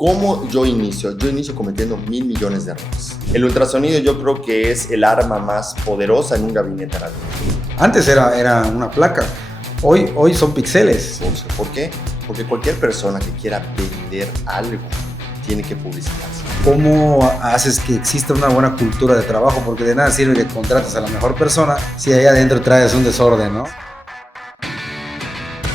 ¿Cómo yo inicio? Yo inicio cometiendo 1.000 millones de errores. El ultrasonido yo creo que es el arma más poderosa en un gabinete radiológico. Antes era una placa, hoy son píxeles. ¿Por qué? Porque cualquier persona que quiera vender algo tiene que publicitarse. ¿Cómo haces que exista una buena cultura de trabajo? Porque de nada sirve que contrates a la mejor persona si ahí adentro traes un desorden, ¿no?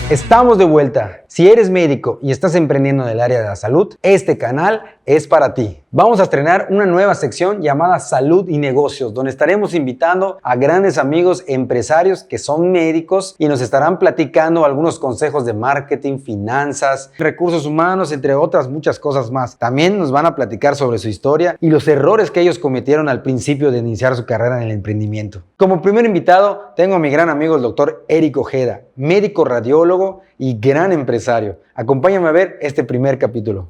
Estamos de vuelta. Si eres médico y estás emprendiendo en el área de la salud, este canal es para ti. Vamos a estrenar una nueva sección llamada Salud y Negocios, donde estaremos invitando a grandes amigos empresarios que son médicos y nos estarán platicando algunos consejos de marketing, finanzas, recursos humanos, entre otras muchas cosas más. También nos van a platicar sobre su historia y los errores que ellos cometieron al principio de iniciar su carrera en el emprendimiento. Como primer invitado, tengo a mi gran amigo el doctor Eric Ojeda, médico radiólogo y gran empresario. Acompáñame a ver este primer capítulo.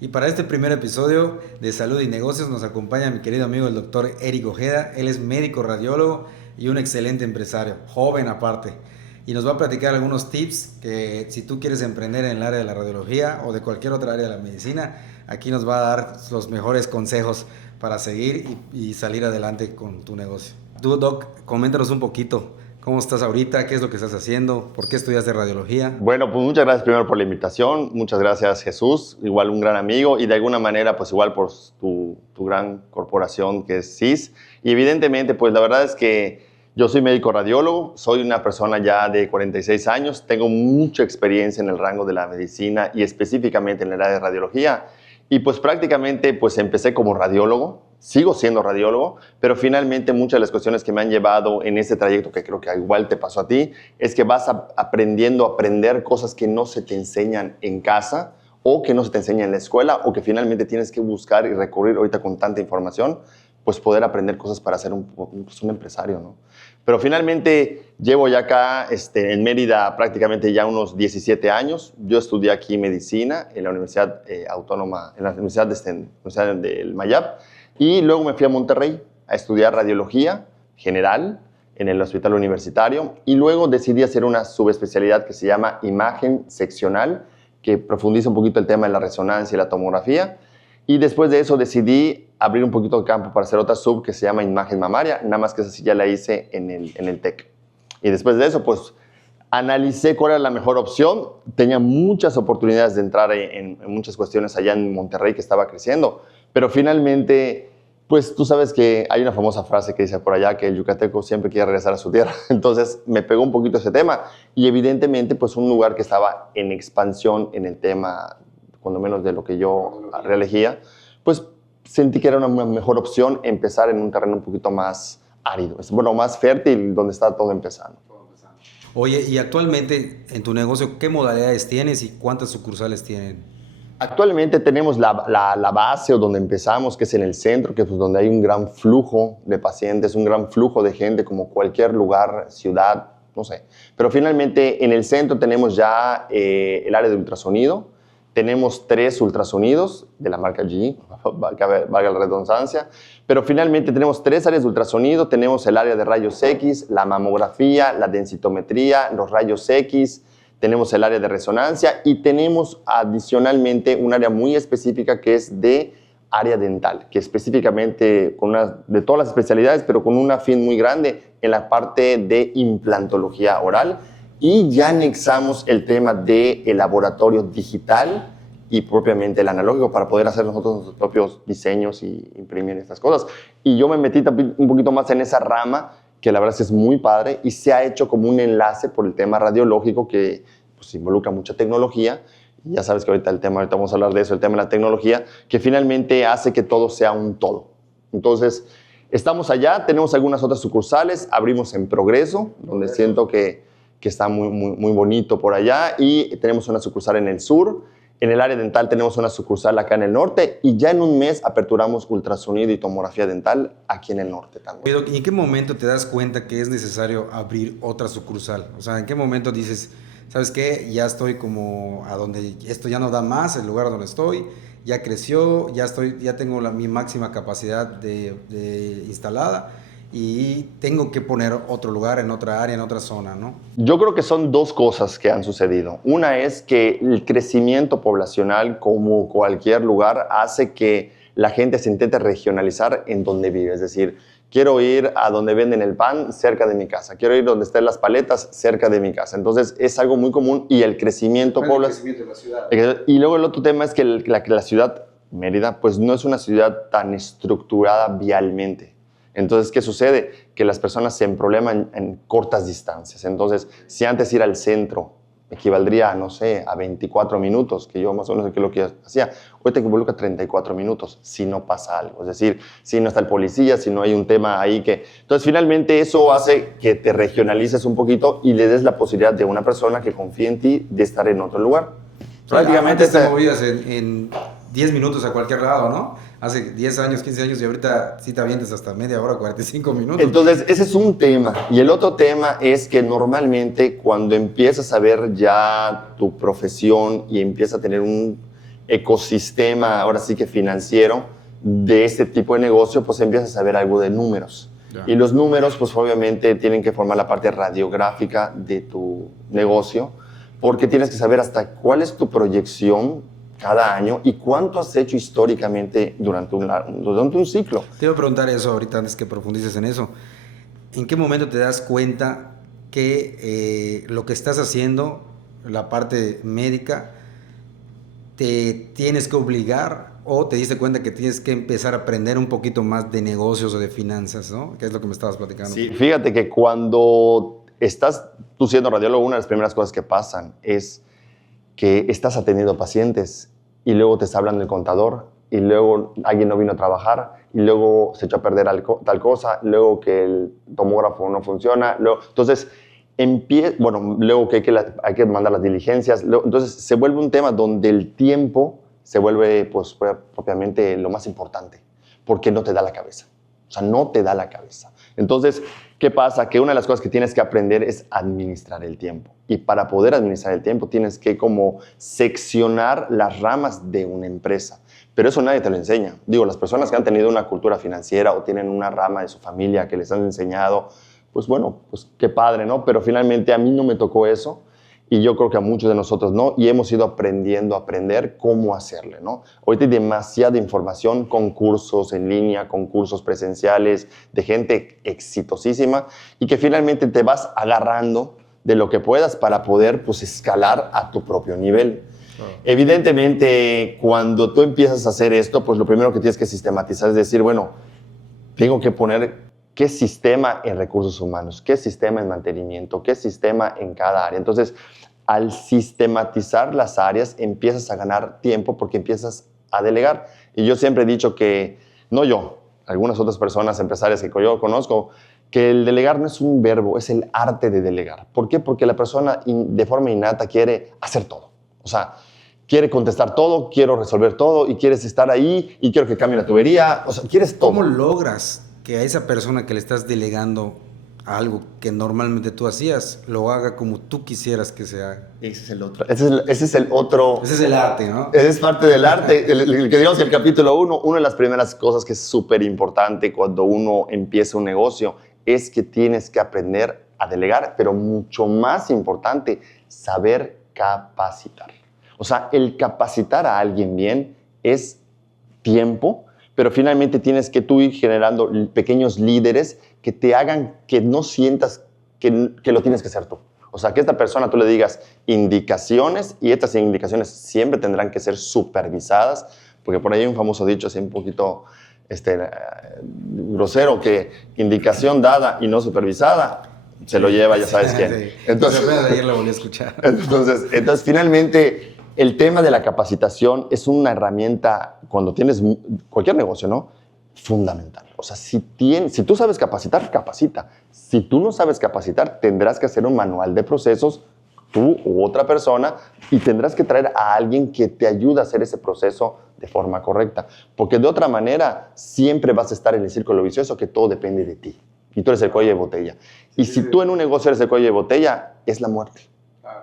Y para este primer episodio de Salud y Negocios nos acompaña mi querido amigo el doctor Eric Ojeda. Él es médico radiólogo y un excelente empresario, joven aparte. Y nos va a platicar algunos tips que si tú quieres emprender en el área de la radiología o de cualquier otra área de la medicina, aquí nos va a dar los mejores consejos para seguir y salir adelante con tu negocio. Tú, Doc, coméntanos un poquito. ¿Cómo estás ahorita? ¿Qué es lo que estás haciendo? ¿Por qué estudiaste radiología? Bueno, pues muchas gracias primero por la invitación. Muchas gracias, Jesús. Igual un gran amigo y de alguna manera, pues igual por tu gran corporación que es CIS. Y evidentemente, pues la verdad es que yo soy médico radiólogo. Soy una persona ya de 46 años. Tengo mucha experiencia en el rango de la medicina y específicamente en el área de radiología. Y pues prácticamente pues empecé como radiólogo. Sigo siendo radiólogo, pero finalmente muchas de las cuestiones que me han llevado en este trayecto, que creo que igual te pasó a ti, es que vas aprendiendo a aprender cosas que no se te enseñan en casa o que no se te enseñan en la escuela o que finalmente tienes que buscar y recurrir ahorita con tanta información, pues poder aprender cosas para ser un empresario, ¿no? Pero finalmente llevo ya acá en Mérida prácticamente ya unos 17 años. Yo estudié aquí medicina en la Universidad Autónoma, en la Universidad del Mayab. Y luego me fui a Monterrey a estudiar radiología general en el hospital universitario y luego decidí hacer una subespecialidad que se llama imagen seccional, que profundiza un poquito el tema de la resonancia y la tomografía. Y después de eso decidí abrir un poquito de campo para hacer otra sub que se llama imagen mamaria, nada más que esa sí ya la hice en el TEC. Y después de eso, pues analicé cuál era la mejor opción. Tenía muchas oportunidades de entrar en muchas cuestiones allá en Monterrey que estaba creciendo, pero finalmente, pues tú sabes que hay una famosa frase que dice por allá que el yucateco siempre quiere regresar a su tierra. Entonces me pegó un poquito ese tema y evidentemente pues un lugar que estaba en expansión en el tema, cuando menos de lo que yo reelegía, pues sentí que era una mejor opción empezar en un terreno un poquito más árido, bueno, más fértil, donde está todo empezando. Oye, y actualmente en tu negocio, ¿qué modalidades tienes y cuántas sucursales tienen? Actualmente tenemos la base o donde empezamos, que es en el centro, que es pues donde hay un gran flujo de pacientes, un gran flujo de gente, como cualquier lugar, ciudad, no sé. Pero finalmente en el centro tenemos ya el área de ultrasonido. Tenemos 3 ultrasonidos de la marca G, valga la redundancia. Pero finalmente tenemos 3 áreas de ultrasonido. Tenemos el área de rayos X, la mamografía, la densitometría, los rayos X. Tenemos el área de resonancia y tenemos adicionalmente un área muy específica que es de área dental, que específicamente de todas las especialidades, pero con un afín muy grande en la parte de implantología oral. Y ya anexamos el tema del laboratorio digital y propiamente el analógico para poder hacer nosotros nuestros propios diseños y imprimir estas cosas. Y yo me metí un poquito más en esa rama, que la verdad es muy padre y se ha hecho como un enlace por el tema radiológico que pues, involucra mucha tecnología. Y ya sabes que ahorita vamos a hablar de eso, el tema de la tecnología, que finalmente hace que todo sea un todo. Entonces, estamos allá, tenemos algunas otras sucursales, abrimos en Progreso, donde siento que está muy bonito por allá, y tenemos una sucursal en el sur. En el área dental tenemos una sucursal acá en el norte y ya en un mes aperturamos ultrasonido y tomografía dental aquí en el norte también. ¿Y en qué momento te das cuenta que es necesario abrir otra sucursal? O sea, ¿en qué momento dices, sabes qué, ya estoy como a donde esto ya no da más, el lugar donde estoy, ya creció, ya tengo mi máxima capacidad de instalada y tengo que poner otro lugar en otra área, en otra zona, ¿no? Yo creo que son dos cosas que han sucedido. Una es que el crecimiento poblacional, como cualquier lugar, hace que la gente se intente regionalizar en donde vive. Es decir, quiero ir a donde venden el pan cerca de mi casa. Quiero ir donde estén las paletas cerca de mi casa. Entonces, es algo muy común y el crecimiento poblacional. El crecimiento de la ciudad. Y luego el otro tema es que la ciudad, Mérida, pues no es una ciudad tan estructurada vialmente. Entonces, ¿qué sucede? Que las personas se probleman en cortas distancias. Entonces, si antes ir al centro equivaldría, no sé, a 24 minutos, que yo más o menos es lo que hacía, hoy te involucra 34 minutos si no pasa algo. Es decir, si no está el policía, si no hay un tema ahí que... Entonces, finalmente, eso hace que te regionalices un poquito y le des la posibilidad de una persona que confíe en ti de estar en otro lugar. Prácticamente te movías en 10 minutos a cualquier lado, ¿no? Hace 10 años, 15 años y ahorita sí te avientes hasta media hora, 45 minutos. Entonces, ese es un tema. Y el otro tema es que normalmente cuando empiezas a ver ya tu profesión y empiezas a tener un ecosistema, ahora sí que financiero, de este tipo de negocio, pues empiezas a ver algo de números. Ya. Y los números, pues obviamente tienen que formar la parte radiográfica de tu negocio, porque tienes que saber hasta cuál es tu proyección cada año y cuánto has hecho históricamente durante un ciclo. Te iba a preguntar eso ahorita antes que profundices en eso. ¿En qué momento te das cuenta que lo que estás haciendo, la parte médica, te tienes que obligar o te diste cuenta que tienes que empezar a aprender un poquito más de negocios o de finanzas, ¿no? Que es lo que me estabas platicando. Sí, fíjate que cuando estás tú siendo radiólogo, una de las primeras cosas que pasan es que estás atendiendo pacientes y luego te está hablando el contador y luego alguien no vino a trabajar y luego se echó a perder tal cosa, luego que el tomógrafo no funciona, luego, entonces luego que hay que mandar las diligencias, entonces se vuelve un tema donde el tiempo se vuelve pues propiamente lo más importante, porque no te da la cabeza, o sea, no te da la cabeza. Entonces, ¿qué pasa? Que una de las cosas que tienes que aprender es administrar el tiempo. Y para poder administrar el tiempo tienes que como seccionar las ramas de una empresa. Pero eso nadie te lo enseña. Digo, las personas que han tenido una cultura financiera o tienen una rama de su familia que les han enseñado, pues bueno, pues qué padre, ¿no? Pero finalmente a mí no me tocó eso. Y yo creo que a muchos de nosotros no, y hemos ido aprendiendo a aprender cómo hacerle, ¿no? Ahorita hay demasiada información, con cursos en línea, con cursos presenciales, de gente exitosísima, y que finalmente te vas agarrando de lo que puedas para poder, pues, escalar a tu propio nivel. Evidentemente, cuando tú empiezas a hacer esto, pues lo primero que tienes que sistematizar es decir, bueno, tengo que poner qué sistema en recursos humanos, qué sistema en mantenimiento, qué sistema en cada área. Entonces, al sistematizar las áreas, empiezas a ganar tiempo porque empiezas a delegar. Y yo siempre he dicho que, no yo, algunas otras personas, empresarias que yo conozco, que el delegar no es un verbo, es el arte de delegar. ¿Por qué? Porque la persona de forma innata quiere hacer todo. O sea, quiere contestar todo, quiero resolver todo y quieres estar ahí y quiero que cambie la tubería. O sea, quieres todo. ¿Cómo logras que a esa persona que le estás delegando algo que normalmente tú hacías, lo haga como tú quisieras que se haga? Ese es el otro. Ese es el otro. Ese es el arte, ¿no? Ese es parte del arte. El que digamos el capítulo 1, una de las primeras cosas que es súper importante cuando uno empieza un negocio es que tienes que aprender a delegar, pero mucho más importante, saber capacitar. O sea, el capacitar a alguien bien es tiempo, pero finalmente tienes que tú ir generando pequeños líderes que te hagan que no sientas que lo tienes que hacer tú. O sea, que a esta persona tú le digas indicaciones y estas indicaciones siempre tendrán que ser supervisadas, porque por ahí hay un famoso dicho así un poquito grosero, que indicación dada y no supervisada se lo lleva, ya sabes quién. Sí. Entonces, ayer lo volví a escuchar. Entonces, finalmente, el tema de la capacitación es una herramienta, cuando tienes cualquier negocio, ¿no? Fundamental. O sea, si tú sabes capacitar, capacita. Si tú no sabes capacitar, tendrás que hacer un manual de procesos, tú u otra persona, y tendrás que traer a alguien que te ayude a hacer ese proceso de forma correcta. Porque de otra manera, siempre vas a estar en el círculo vicioso que todo depende de ti. Y tú eres el cuello de botella. Y si tú en un negocio eres el cuello de botella, es la muerte.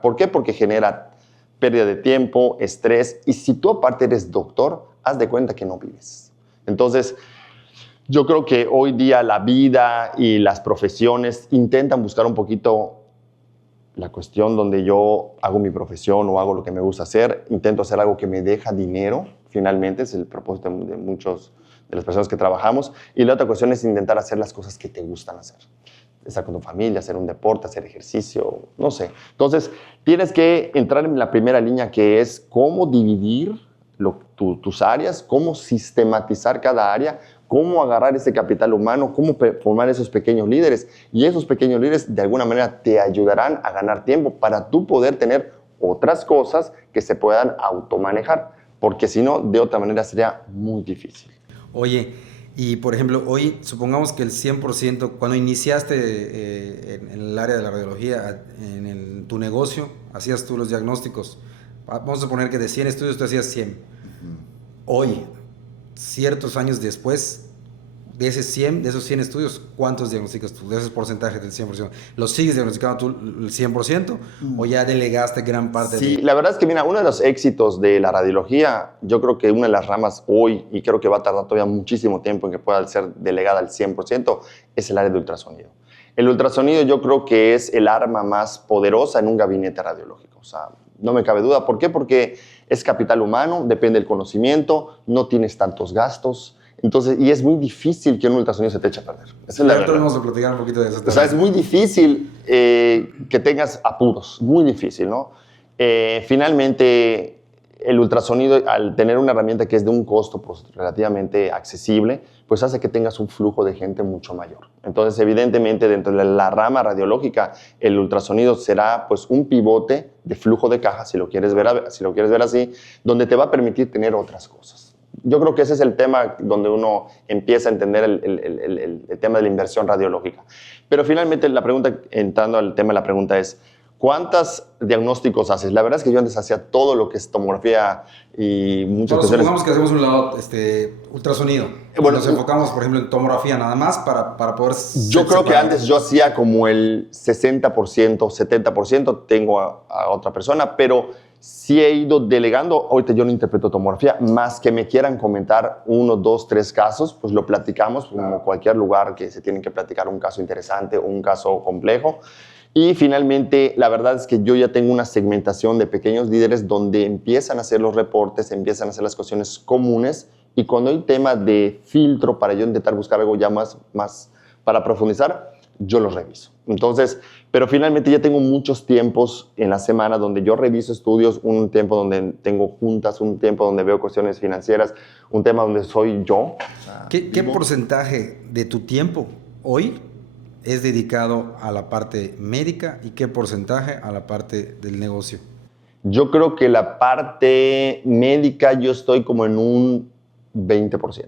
¿Por qué? Porque genera pérdida de tiempo, estrés, y si tú aparte eres doctor, haz de cuenta que no vives. Entonces, Yo creo que hoy día la vida y las profesiones intentan buscar un poquito la cuestión donde yo hago mi profesión o hago lo que me gusta hacer, intento hacer algo que me deja dinero, finalmente, es el propósito de muchos de las personas que trabajamos, y la otra cuestión es intentar hacer las cosas que te gustan hacer. Estar con tu familia, hacer un deporte, hacer ejercicio, no sé. Entonces, tienes que entrar en la primera línea, que es cómo dividir tus áreas, cómo sistematizar cada área, cómo agarrar ese capital humano, cómo formar esos pequeños líderes. Y esos pequeños líderes de alguna manera te ayudarán a ganar tiempo para tú poder tener otras cosas que se puedan automanejar. Porque si no, de otra manera sería muy difícil. Oye, y por ejemplo, hoy supongamos que el 100%, cuando iniciaste en el área de la radiología, en tu negocio, hacías tú los diagnósticos. Vamos a suponer que de 100 estudios tú hacías 100. Hoy, ciertos años después, de esos 100 estudios, ¿cuántos diagnosticas tú? De esos porcentajes del 100%. ¿Los sigues diagnosticando tú el 100% o ya delegaste gran parte? Sí, la verdad es que, mira, uno de los éxitos de la radiología, yo creo que una de las ramas hoy, y creo que va a tardar todavía muchísimo tiempo en que pueda ser delegada al 100%, es el área de ultrasonido. El ultrasonido yo creo que es el arma más poderosa en un gabinete radiológico. O sea, no me cabe duda. ¿Por qué? Porque es capital humano, depende del conocimiento, no tienes tantos gastos. Entonces, y es muy difícil que un ultrasonido se te eche a perder. Esa es la verdad. Vamos a platicar un poquito de eso. O sea, es muy difícil que tengas apuros, muy difícil, ¿no? Finalmente, el ultrasonido, al tener una herramienta que es de un costo pues, relativamente accesible, pues hace que tengas un flujo de gente mucho mayor. Entonces, evidentemente, dentro de la rama radiológica, el ultrasonido será pues, un pivote de flujo de caja, si lo quieres ver así, donde te va a permitir tener otras cosas. Yo creo que ese es el tema donde uno empieza a entender el tema de la inversión radiológica. Pero finalmente, la pregunta, entrando al tema de la pregunta es, ¿cuántos diagnósticos haces? La verdad es que yo antes hacía todo lo que es tomografía y muchas cuestiones. Supongamos que hacemos un lado ultrasonido. Bueno, nos enfocamos, por ejemplo, en tomografía nada más para poder... Yo creo que antes yo hacía como el 60%, 70%, tengo a otra persona, pero sí he ido delegando. Ahorita yo no interpreto tomografía, más que me quieran comentar 1, 2, 3 casos, pues lo platicamos como cualquier lugar que se tienen que platicar un caso interesante o un caso complejo. Y finalmente, la verdad es que yo ya tengo una segmentación de pequeños líderes donde empiezan a hacer los reportes, empiezan a hacer las cuestiones comunes, y cuando hay tema de filtro para yo intentar buscar algo ya más para profundizar, yo los reviso. Entonces, pero finalmente ya tengo muchos tiempos en la semana donde yo reviso estudios, un tiempo donde tengo juntas, un tiempo donde veo cuestiones financieras, un tema donde soy yo. O sea, ¿Qué porcentaje de tu tiempo hoy es dedicado a la parte médica y qué porcentaje a la parte del negocio? Yo creo que la parte médica yo estoy como en un 20%.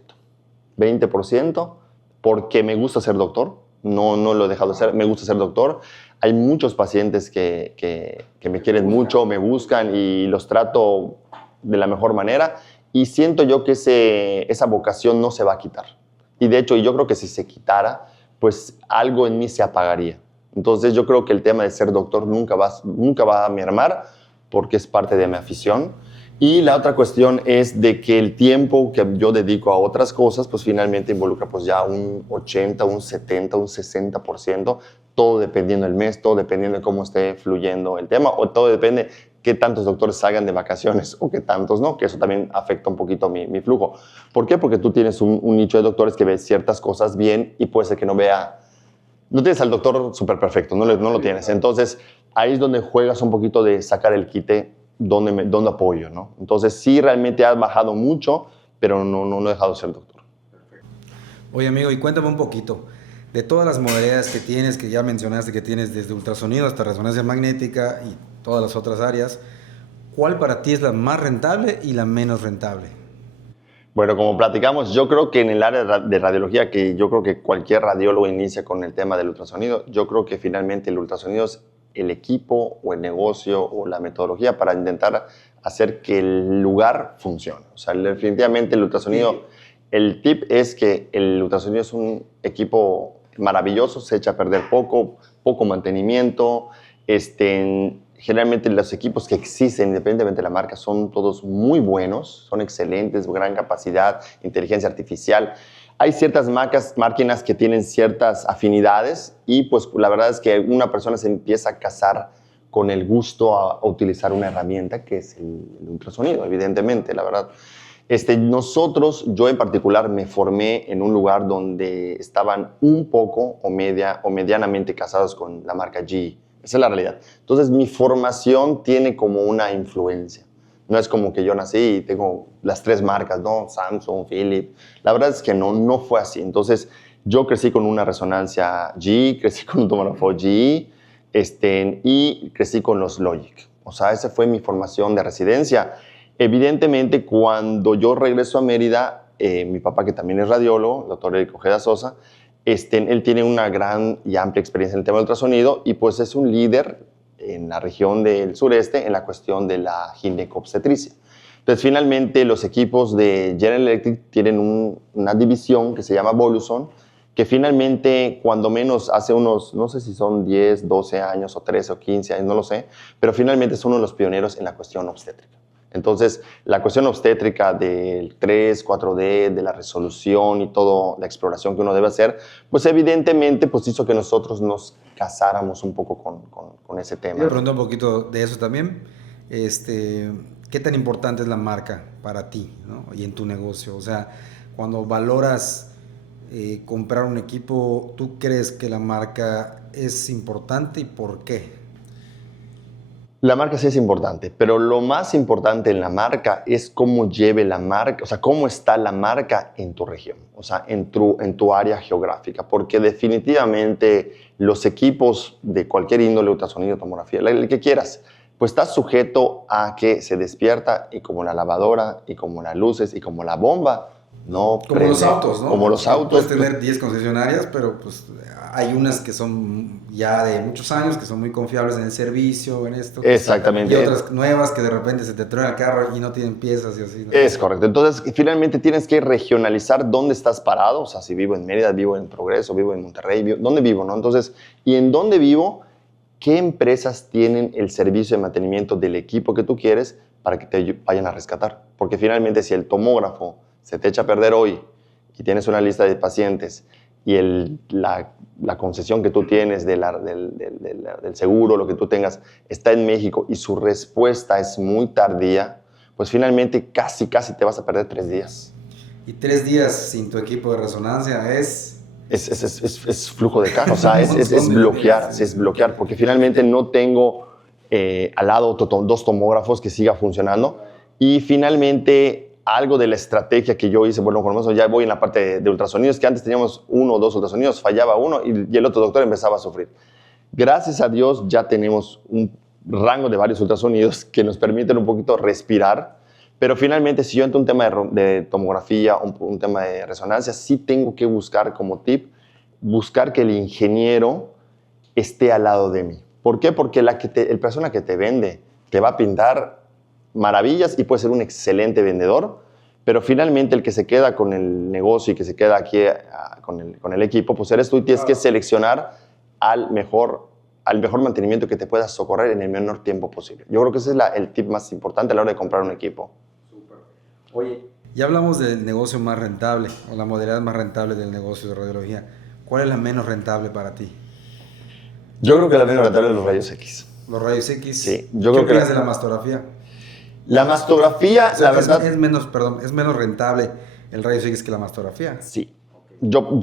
20% porque me gusta ser doctor. No lo he dejado de ser, me gusta ser doctor. Hay muchos pacientes que me quieren mucho, me buscan y los trato de la mejor manera. Y siento yo que esa vocación no se va a quitar. Y de hecho, yo creo que si se quitara, pues algo en mí se apagaría. Entonces yo creo que el tema de ser doctor nunca va a mermar porque es parte de mi afición. Y la otra cuestión es de que el tiempo que yo dedico a otras cosas, pues finalmente involucra pues ya un 80, un 70, un 60%, todo dependiendo del mes, todo dependiendo de cómo esté fluyendo el tema, o todo depende qué tantos doctores salgan de vacaciones o qué tantos no, que eso también afecta un poquito mi flujo. ¿Por qué? Porque tú tienes un nicho de doctores que ve ciertas cosas bien y puede ser que no vea, no tienes al doctor súper perfecto, no lo tienes. Entonces, ahí es donde juegas un poquito de sacar el quite, donde apoyo, ¿no? Entonces, sí, realmente has bajado mucho, pero no he dejado de ser doctor. Oye, amigo, y cuéntame un poquito de todas las modalidades que tienes, que ya mencionaste que tienes desde ultrasonido hasta resonancia magnética y todas las otras áreas. ¿Cuál para ti es la más rentable y la menos rentable? Bueno, como platicamos, yo creo que en el área de radiología, que yo creo que cualquier radiólogo inicia con el tema del ultrasonido, yo creo que finalmente el ultrasonido es el equipo o el negocio o la metodología para intentar hacer que el lugar funcione. O sea, definitivamente el ultrasonido, el tip es que el ultrasonido es un equipo maravilloso, se echa a perder poco mantenimiento. Generalmente los equipos que existen, independientemente de la marca, son todos muy buenos, son excelentes, gran capacidad, inteligencia artificial. Hay ciertas máquinas que tienen ciertas afinidades y pues la verdad es que una persona se empieza a casar con el gusto a utilizar una herramienta que es el ultrasonido, evidentemente, la verdad. Yo en particular me formé en un lugar donde estaban un poco o medianamente casados con la marca GE. Esa es la realidad. Entonces mi formación tiene como una influencia. No es como que yo nací y tengo las 3 marcas, ¿no? Samsung, Philips. La verdad es que no fue así. Entonces, yo crecí con una resonancia G, crecí con un tomógrafo G, y crecí con los Logic. O sea, esa fue mi formación de residencia. Evidentemente, cuando yo regreso a Mérida, mi papá, que también es radiólogo, el doctor Eric Ojeda Sosa, él tiene una gran y amplia experiencia en el tema del ultrasonido y pues es un líder en la región del sureste en la cuestión de la ginecobstetricia. Entonces, finalmente, los equipos de General Electric tienen una división que se llama Voluson, que finalmente, cuando menos hace unos, no sé si son 10, 12 años o 13 o 15 años, no lo sé, pero finalmente son uno de los pioneros en la cuestión obstétrica. Entonces, la cuestión obstétrica del 3, 4D, de la resolución y toda la exploración que uno debe hacer, pues evidentemente pues hizo que nosotros nos casáramos un poco con ese tema. Me pregunto un poquito de eso también. ¿Qué tan importante es la marca para ti, ¿no? Y en tu negocio? O sea, cuando valoras comprar un equipo, ¿tú crees que la marca es importante y por qué? La marca sí es importante, pero lo más importante en la marca es cómo lleve la marca, o sea, cómo está la marca en tu región, o sea, en tu área geográfica, porque definitivamente los equipos de cualquier índole, ultrasonido, tomografía, el que quieras, pues está sujeto a que se despierta y como la lavadora, y como las luces, y como la bomba, no Como prende. los autos, ¿no? Como los autos. Puedes tener 10 concesionarias, pero pues hay unas que son ya de muchos años, que son muy confiables en el servicio, en esto. Exactamente. Y otras nuevas que de repente se te truena el carro y no tienen piezas y así, ¿no? Es correcto. Entonces, finalmente tienes que regionalizar dónde estás parado. O sea, si vivo en Mérida, vivo en Progreso, vivo en Monterrey, ¿dónde vivo, no? Entonces, y en dónde vivo, ¿qué empresas tienen el servicio de mantenimiento del equipo que tú quieres para que te vayan a rescatar? Porque finalmente, si el tomógrafo se te echa a perder hoy y tienes una lista de pacientes y la concesión que tú tienes del seguro, lo que tú tengas, está en México y su respuesta es muy tardía, pues finalmente casi te vas a perder 3 días. Y 3 días sin tu equipo de resonancia es flujo de caja, o sea, es bloquear, porque finalmente no tengo al lado 2 tomógrafos que siga funcionando y finalmente algo de la estrategia que yo hice, bueno, con eso ya voy en la parte de ultrasonidos, que antes teníamos 1 o 2 ultrasonidos, fallaba uno y el otro doctor empezaba a sufrir. Gracias a Dios ya tenemos un rango de varios ultrasonidos que nos permiten un poquito respirar, pero finalmente si yo entro un tema de tomografía, un tema de resonancia, sí tengo que buscar como tip, buscar que el ingeniero esté al lado de mí. ¿Por qué? Porque el persona que te vende te va a pintar maravillas y puede ser un excelente vendedor, pero finalmente el que se queda con el negocio y que se queda aquí con el equipo, pues eres tú y tienes que seleccionar al mejor mantenimiento que te pueda socorrer en el menor tiempo posible. Yo creo que ese es el tip más importante a la hora de comprar un equipo. Súper. Oye, ya hablamos del negocio más rentable o la modalidad más rentable del negocio de radiología. ¿Cuál es la menos rentable para ti? Yo creo que la menos rentable es los rayos X. ¿Los rayos X? Sí. ¿Qué opinas de la mastografía? La mastografía, o sea, la verdad... es menos rentable el rayos X que la mastografía. Sí.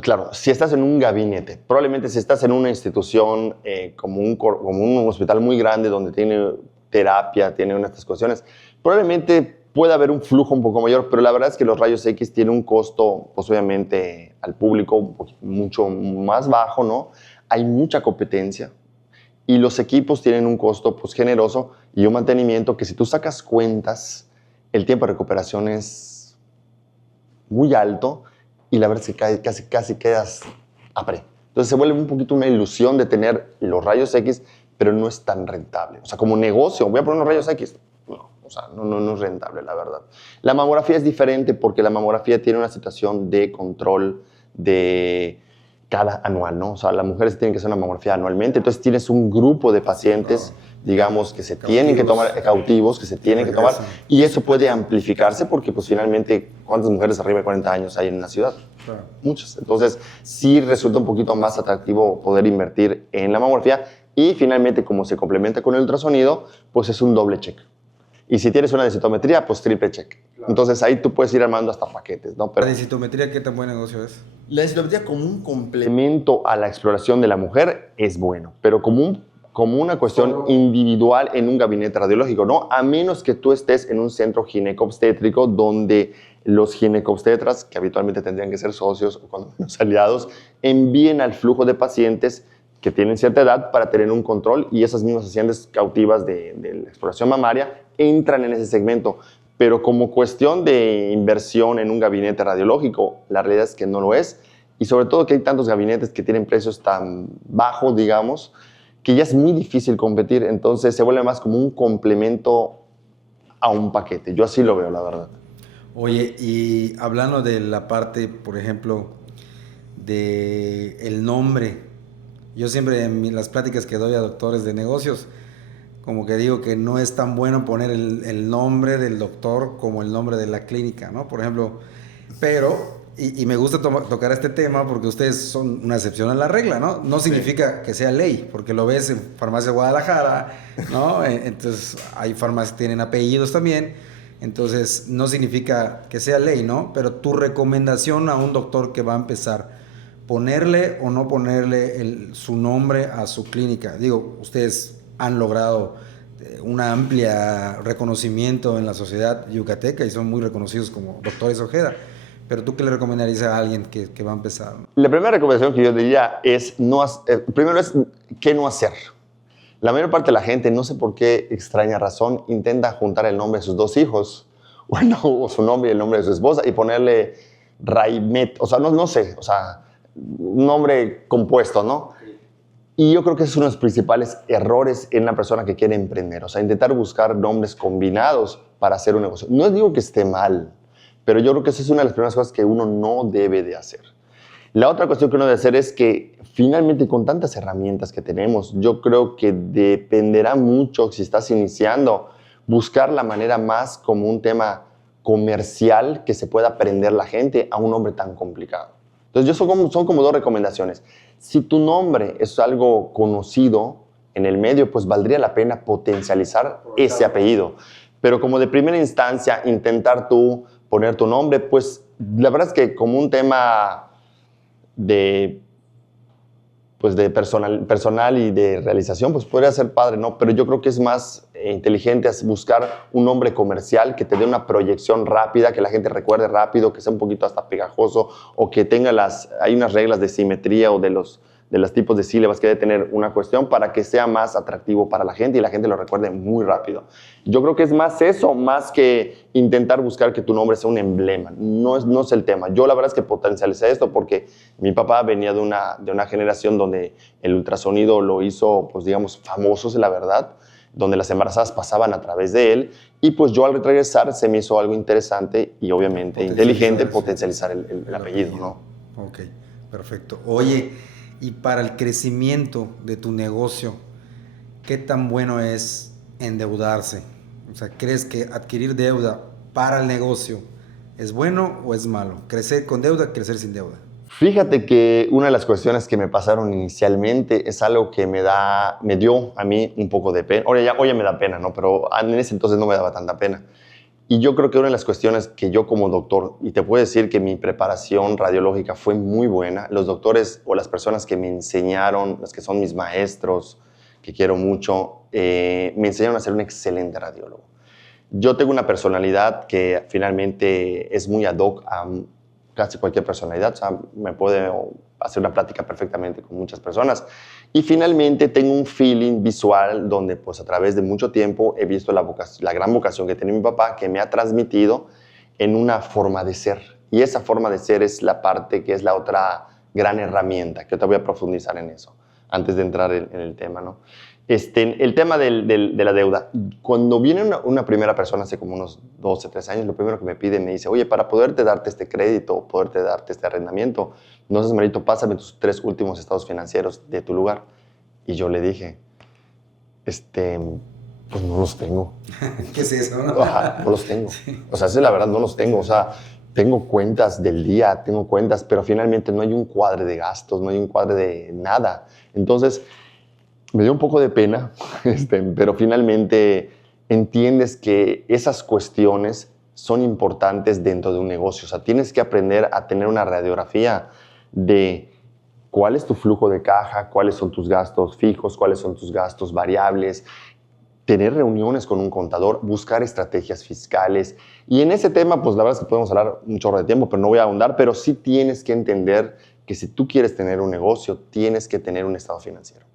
Claro, si estás en un gabinete, probablemente si estás en una institución como un hospital muy grande donde tiene terapia, tiene estas cuestiones, probablemente puede haber un flujo un poco mayor, pero la verdad es que los rayos X tienen un costo, pues obviamente al público mucho más bajo, ¿no? Hay mucha competencia y los equipos tienen un costo pues generoso y un mantenimiento que si tú sacas cuentas, el tiempo de recuperación es muy alto y la verdad es que casi quedas a pre. Entonces se vuelve un poquito una ilusión de tener los rayos X, pero no es tan rentable. O sea, como negocio, voy a poner unos rayos X. No, o sea, no es rentable, la verdad. La mamografía es diferente porque la mamografía tiene una situación de control de cada anual, ¿no? O sea, las mujeres tienen que hacer una mamografía anualmente, entonces tienes un grupo de pacientes digamos, que se tienen que tomar, cautivos, que se tienen que tomar, y eso puede amplificarse porque, pues, finalmente, ¿cuántas mujeres arriba de 40 años hay en una ciudad? Claro. Muchas. Entonces, sí resulta un poquito más atractivo poder invertir en la mamografía y, finalmente, como se complementa con el ultrasonido, pues es un doble check. Y si tienes una densitometría, pues triple check. Claro. Entonces, ahí tú puedes ir armando hasta paquetes, ¿no? Pero, ¿la densitometría qué tan buen negocio es? La densitometría como un complemento a la exploración de la mujer es bueno, pero como una cuestión individual en un gabinete radiológico, ¿no? A menos que tú estés en un centro ginecobstétrico donde los ginecobstetras, que habitualmente tendrían que ser socios o cuando menos aliados, envíen al flujo de pacientes que tienen cierta edad para tener un control y esas mismas pacientes cautivas de la exploración mamaria entran en ese segmento. Pero como cuestión de inversión en un gabinete radiológico, la realidad es que no lo es. Y sobre todo que hay tantos gabinetes que tienen precios tan bajos, digamos, que ya es muy difícil competir. Entonces se vuelve más como un complemento a un paquete. Yo así lo veo, la verdad. Oye, y hablando de la parte, por ejemplo, de el nombre. Yo siempre en las pláticas que doy a doctores de negocios, como que digo que no es tan bueno poner el nombre del doctor como el nombre de la clínica, ¿no? Por ejemplo, pero... Y me gusta tocar este tema porque ustedes son una excepción a la regla, ¿no? No significa que sea ley, porque lo ves en Farmacia Guadalajara, ¿no? Entonces, hay farmacias que tienen apellidos también. Entonces, no significa que sea ley, ¿no? Pero tu recomendación a un doctor que va a empezar, ponerle o no ponerle su nombre a su clínica. Digo, ustedes han logrado un amplio reconocimiento en la sociedad yucateca y son muy reconocidos como doctores Ojeda. Pero ¿tú qué le recomendarías a alguien que va a empezar? La primera recomendación que yo diría es, primero es, ¿qué no hacer? La mayor parte de la gente, no sé por qué extraña razón, intenta juntar el nombre de sus dos hijos, o su nombre y el nombre de su esposa, y ponerle Raimet, o sea, no sé, o sea, un nombre compuesto, ¿no? Y yo creo que ese es uno de los principales errores en una persona que quiere emprender, o sea, intentar buscar nombres combinados para hacer un negocio. No digo que esté mal, pero yo creo que esa es una de las primeras cosas que uno no debe de hacer. La otra cuestión que uno debe hacer es que finalmente con tantas herramientas que tenemos, yo creo que dependerá mucho, si estás iniciando, buscar la manera más como un tema comercial que se pueda aprender la gente a un nombre tan complicado. Entonces, son como dos recomendaciones. Si tu nombre es algo conocido en el medio, pues valdría la pena potencializar ese apellido. Pero como de primera instancia, intentar tú poner tu nombre, pues la verdad es que como un tema de personal y de realización, pues podría ser padre, ¿no? Pero yo creo que es más inteligente buscar un nombre comercial que te dé una proyección rápida, que la gente recuerde rápido, que sea un poquito hasta pegajoso, o que tenga hay unas reglas de simetría o de los tipos de sílabas que debe tener una cuestión para que sea más atractivo para la gente y la gente lo recuerde muy rápido. Yo creo que es más eso, más que intentar buscar que tu nombre sea un emblema. No es el tema. Yo la verdad es que potencialicé esto porque mi papá venía de una generación donde el ultrasonido lo hizo, pues digamos, famoso, la verdad, donde las embarazadas pasaban a través de él, y pues yo al regresar se me hizo algo interesante y obviamente inteligente potencializar el apellido, ¿no? Ok, perfecto. Oye, y para el crecimiento de tu negocio, ¿qué tan bueno es endeudarse? O sea, ¿crees que adquirir deuda para el negocio es bueno o es malo? ¿Crecer con deuda, crecer sin deuda? Fíjate que una de las cuestiones que me pasaron inicialmente es algo que me dio a mí un poco de pena. Hoy ya me da pena, ¿no? Pero en ese entonces no me daba tanta pena. Y yo creo que una de las cuestiones que yo como doctor, y te puedo decir que mi preparación radiológica fue muy buena, los doctores o las personas que me enseñaron, los que son mis maestros, que quiero mucho, me enseñaron a ser un excelente radiólogo. Yo tengo una personalidad que finalmente es muy ad hoc a casi cualquier personalidad, o sea, me puedo hacer una plática perfectamente con muchas personas. Y finalmente tengo un feeling visual donde pues a través de mucho tiempo he visto la gran vocación que tiene mi papá, que me ha transmitido en una forma de ser. Y esa forma de ser es la parte que es la otra gran herramienta, que te voy a profundizar en eso, antes de entrar en el tema, ¿no? El tema de la deuda. Cuando viene una primera persona hace como unos 12, 13 años, lo primero que me pide, me dice, oye, para poderte darte este crédito, poderte darte este arrendamiento, no seas malito, pásame tus 3 últimos estados financieros de tu lugar. Y yo le dije, Pues no los tengo. ¿Qué es eso? ¿No? Ajá, no los tengo. O sea, esa es la verdad, no los tengo. O sea, tengo cuentas del día, tengo cuentas, pero finalmente no hay un cuadre de gastos, no hay un cuadre de nada. Entonces, me dio un poco de pena, pero finalmente entiendes que esas cuestiones son importantes dentro de un negocio. O sea, tienes que aprender a tener una radiografía de cuál es tu flujo de caja, cuáles son tus gastos fijos, cuáles son tus gastos variables, tener reuniones con un contador, buscar estrategias fiscales. Y en ese tema, pues la verdad es que podemos hablar un chorro de tiempo, pero no voy a ahondar, pero sí tienes que entender que si tú quieres tener un negocio, tienes que tener un estado financiero.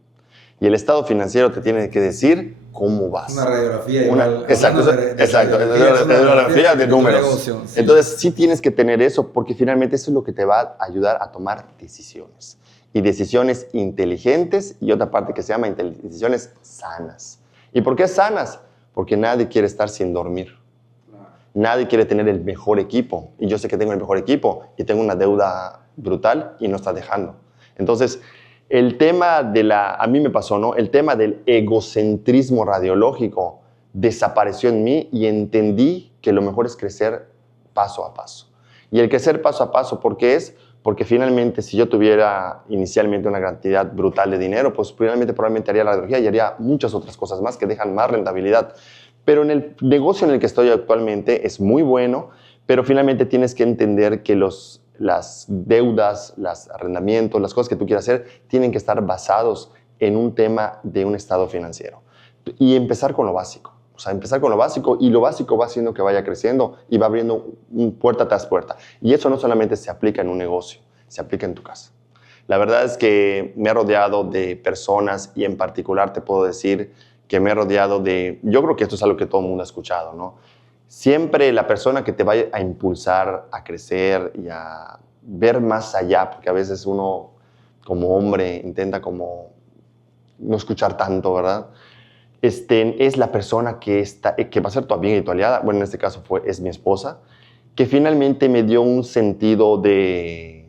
Y el estado financiero te tiene que decir cómo vas. Una radiografía igual. Exacto, es una radiografía de números. Negocio, sí. Entonces sí tienes que tener eso porque finalmente eso es lo que te va a ayudar a tomar decisiones. Y decisiones inteligentes y otra parte que se llama decisiones sanas. ¿Y por qué sanas? Porque nadie quiere estar sin dormir. Nadie quiere tener el mejor equipo. Y yo sé que tengo el mejor equipo y tengo una deuda brutal y no está dejando. Entonces, el tema a mí me pasó, ¿no? El tema del egocentrismo radiológico desapareció en mí y entendí que lo mejor es crecer paso a paso. Y el crecer paso a paso, ¿por qué es? Porque finalmente, si yo tuviera inicialmente una cantidad brutal de dinero, pues probablemente haría la radiología y haría muchas otras cosas más que dejan más rentabilidad. Pero en el negocio en el que estoy actualmente es muy bueno, pero finalmente tienes que entender que las deudas, los arrendamientos, las cosas que tú quieras hacer, tienen que estar basados en un tema de un estado financiero. Y empezar con lo básico. O sea, empezar con lo básico y lo básico va haciendo que vaya creciendo y va abriendo puerta tras puerta. Y eso no solamente se aplica en un negocio, se aplica en tu casa. La verdad es que me he rodeado de personas y en particular te puedo decir que me he rodeado yo creo que esto es algo que todo el mundo ha escuchado, ¿no? Siempre la persona que te vaya a impulsar a crecer y a ver más allá, porque a veces uno como hombre intenta como no escuchar tanto, ¿verdad? Es la persona que va a ser tu amiga y tu aliada, bueno, en este caso es mi esposa, que finalmente me dio un sentido de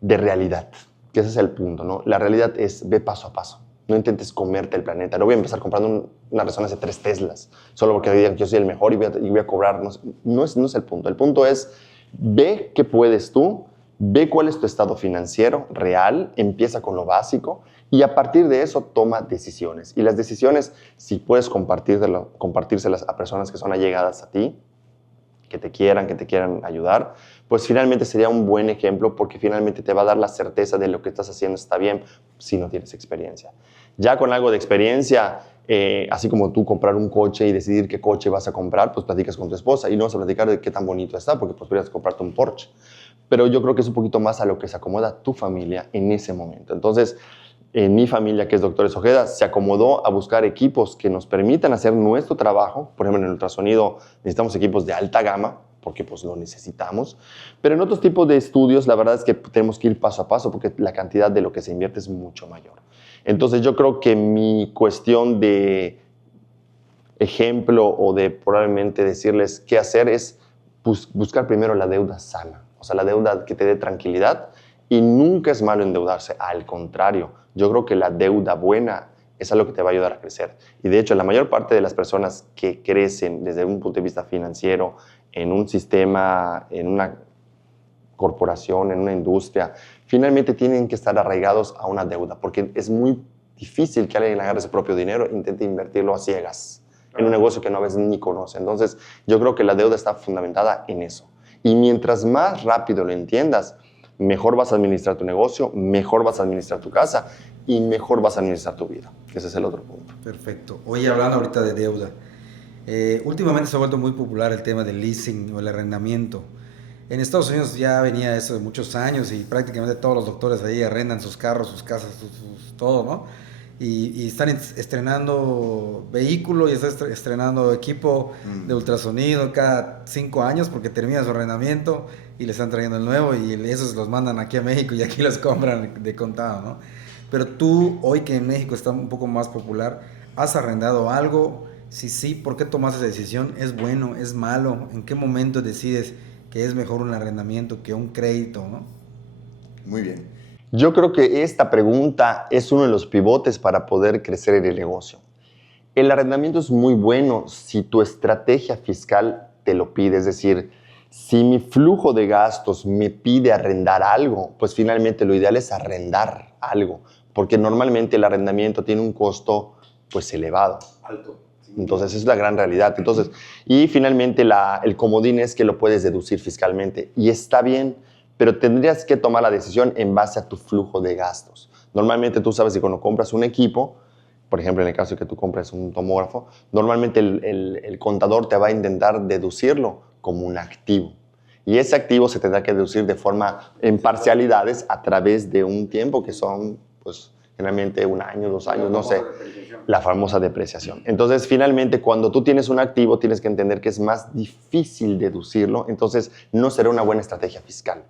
realidad, que ese es el punto, ¿no? La realidad es ve paso a paso. No intentes comerte el planeta. No voy a empezar comprando una resonancia de 3 Teslas, solo porque digan que yo soy el mejor y voy a cobrar. No es el punto. El punto es, ve qué puedes tú, ve cuál es tu estado financiero real, empieza con lo básico y a partir de eso toma decisiones. Y las decisiones, si puedes compartírselas a personas que son allegadas a ti, que te quieran ayudar, pues finalmente sería un buen ejemplo porque finalmente te va a dar la certeza de lo que estás haciendo está bien si no tienes experiencia. Ya con algo de experiencia, así como tú comprar un coche y decidir qué coche vas a comprar, pues platicas con tu esposa y no vas a platicar de qué tan bonito está porque pues podrías comprarte un Porsche. Pero yo creo que es un poquito más a lo que se acomoda tu familia en ese momento. Entonces, en mi familia, que es Doctores Ojeda, se acomodó a buscar equipos que nos permitan hacer nuestro trabajo. Por ejemplo, en el ultrasonido necesitamos equipos de alta gama, porque pues lo necesitamos. Pero en otros tipos de estudios, la verdad es que tenemos que ir paso a paso, porque la cantidad de lo que se invierte es mucho mayor. Entonces, yo creo que mi cuestión de ejemplo o de probablemente decirles qué hacer es buscar primero la deuda sana. O sea, la deuda que te dé tranquilidad. Y nunca es malo endeudarse, al contrario. Yo creo que la deuda buena es algo que te va a ayudar a crecer. Y de hecho, la mayor parte de las personas que crecen desde un punto de vista financiero, en un sistema, en una corporación, en una industria, finalmente tienen que estar arraigados a una deuda, porque es muy difícil que alguien agarre su propio dinero e intente invertirlo a ciegas en un negocio que no a veces ni conoce. Entonces, yo creo que la deuda está fundamentada en eso. Y mientras más rápido lo entiendas, mejor vas a administrar tu negocio, mejor vas a administrar tu casa y mejor vas a administrar tu vida. Ese es el otro punto. Perfecto. Oye, hablando ahorita de deuda, últimamente se ha vuelto muy popular el tema del leasing o el arrendamiento. En Estados Unidos ya venía eso de muchos años y prácticamente todos los doctores ahí arrendan sus carros, sus casas, todo, ¿no? Y están estrenando vehículo y están estrenando equipo de ultrasonido cada 5 años porque termina su arrendamiento y le están trayendo el nuevo y esos los mandan aquí a México y aquí los compran de contado, ¿no? Pero tú, hoy que en México está un poco más popular, ¿has arrendado algo? Si sí, ¿por qué tomas esa decisión? ¿Es bueno? ¿Es malo? ¿En qué momento decides que es mejor un arrendamiento que un crédito, ¿no? Muy bien. Yo creo que esta pregunta es uno de los pivotes para poder crecer en el negocio. El arrendamiento es muy bueno si tu estrategia fiscal te lo pide, es decir, si mi flujo de gastos me pide arrendar algo, pues finalmente lo ideal es arrendar algo, porque normalmente el arrendamiento tiene un costo pues elevado. Alto. Sí. Entonces, esa es la gran realidad. Entonces, y finalmente el comodín es que lo puedes deducir fiscalmente y está bien, pero tendrías que tomar la decisión en base a tu flujo de gastos. Normalmente tú sabes que cuando compras un equipo, por ejemplo, en el caso de que tú compres un tomógrafo, normalmente el contador te va a intentar deducirlo como un activo. Y ese activo se tendrá que deducir de forma en parcialidades a través de un tiempo que son, pues, generalmente 1 año, 2 años, no sé, la famosa depreciación. Entonces, finalmente, cuando tú tienes un activo, tienes que entender que es más difícil deducirlo, entonces no será una buena estrategia fiscal.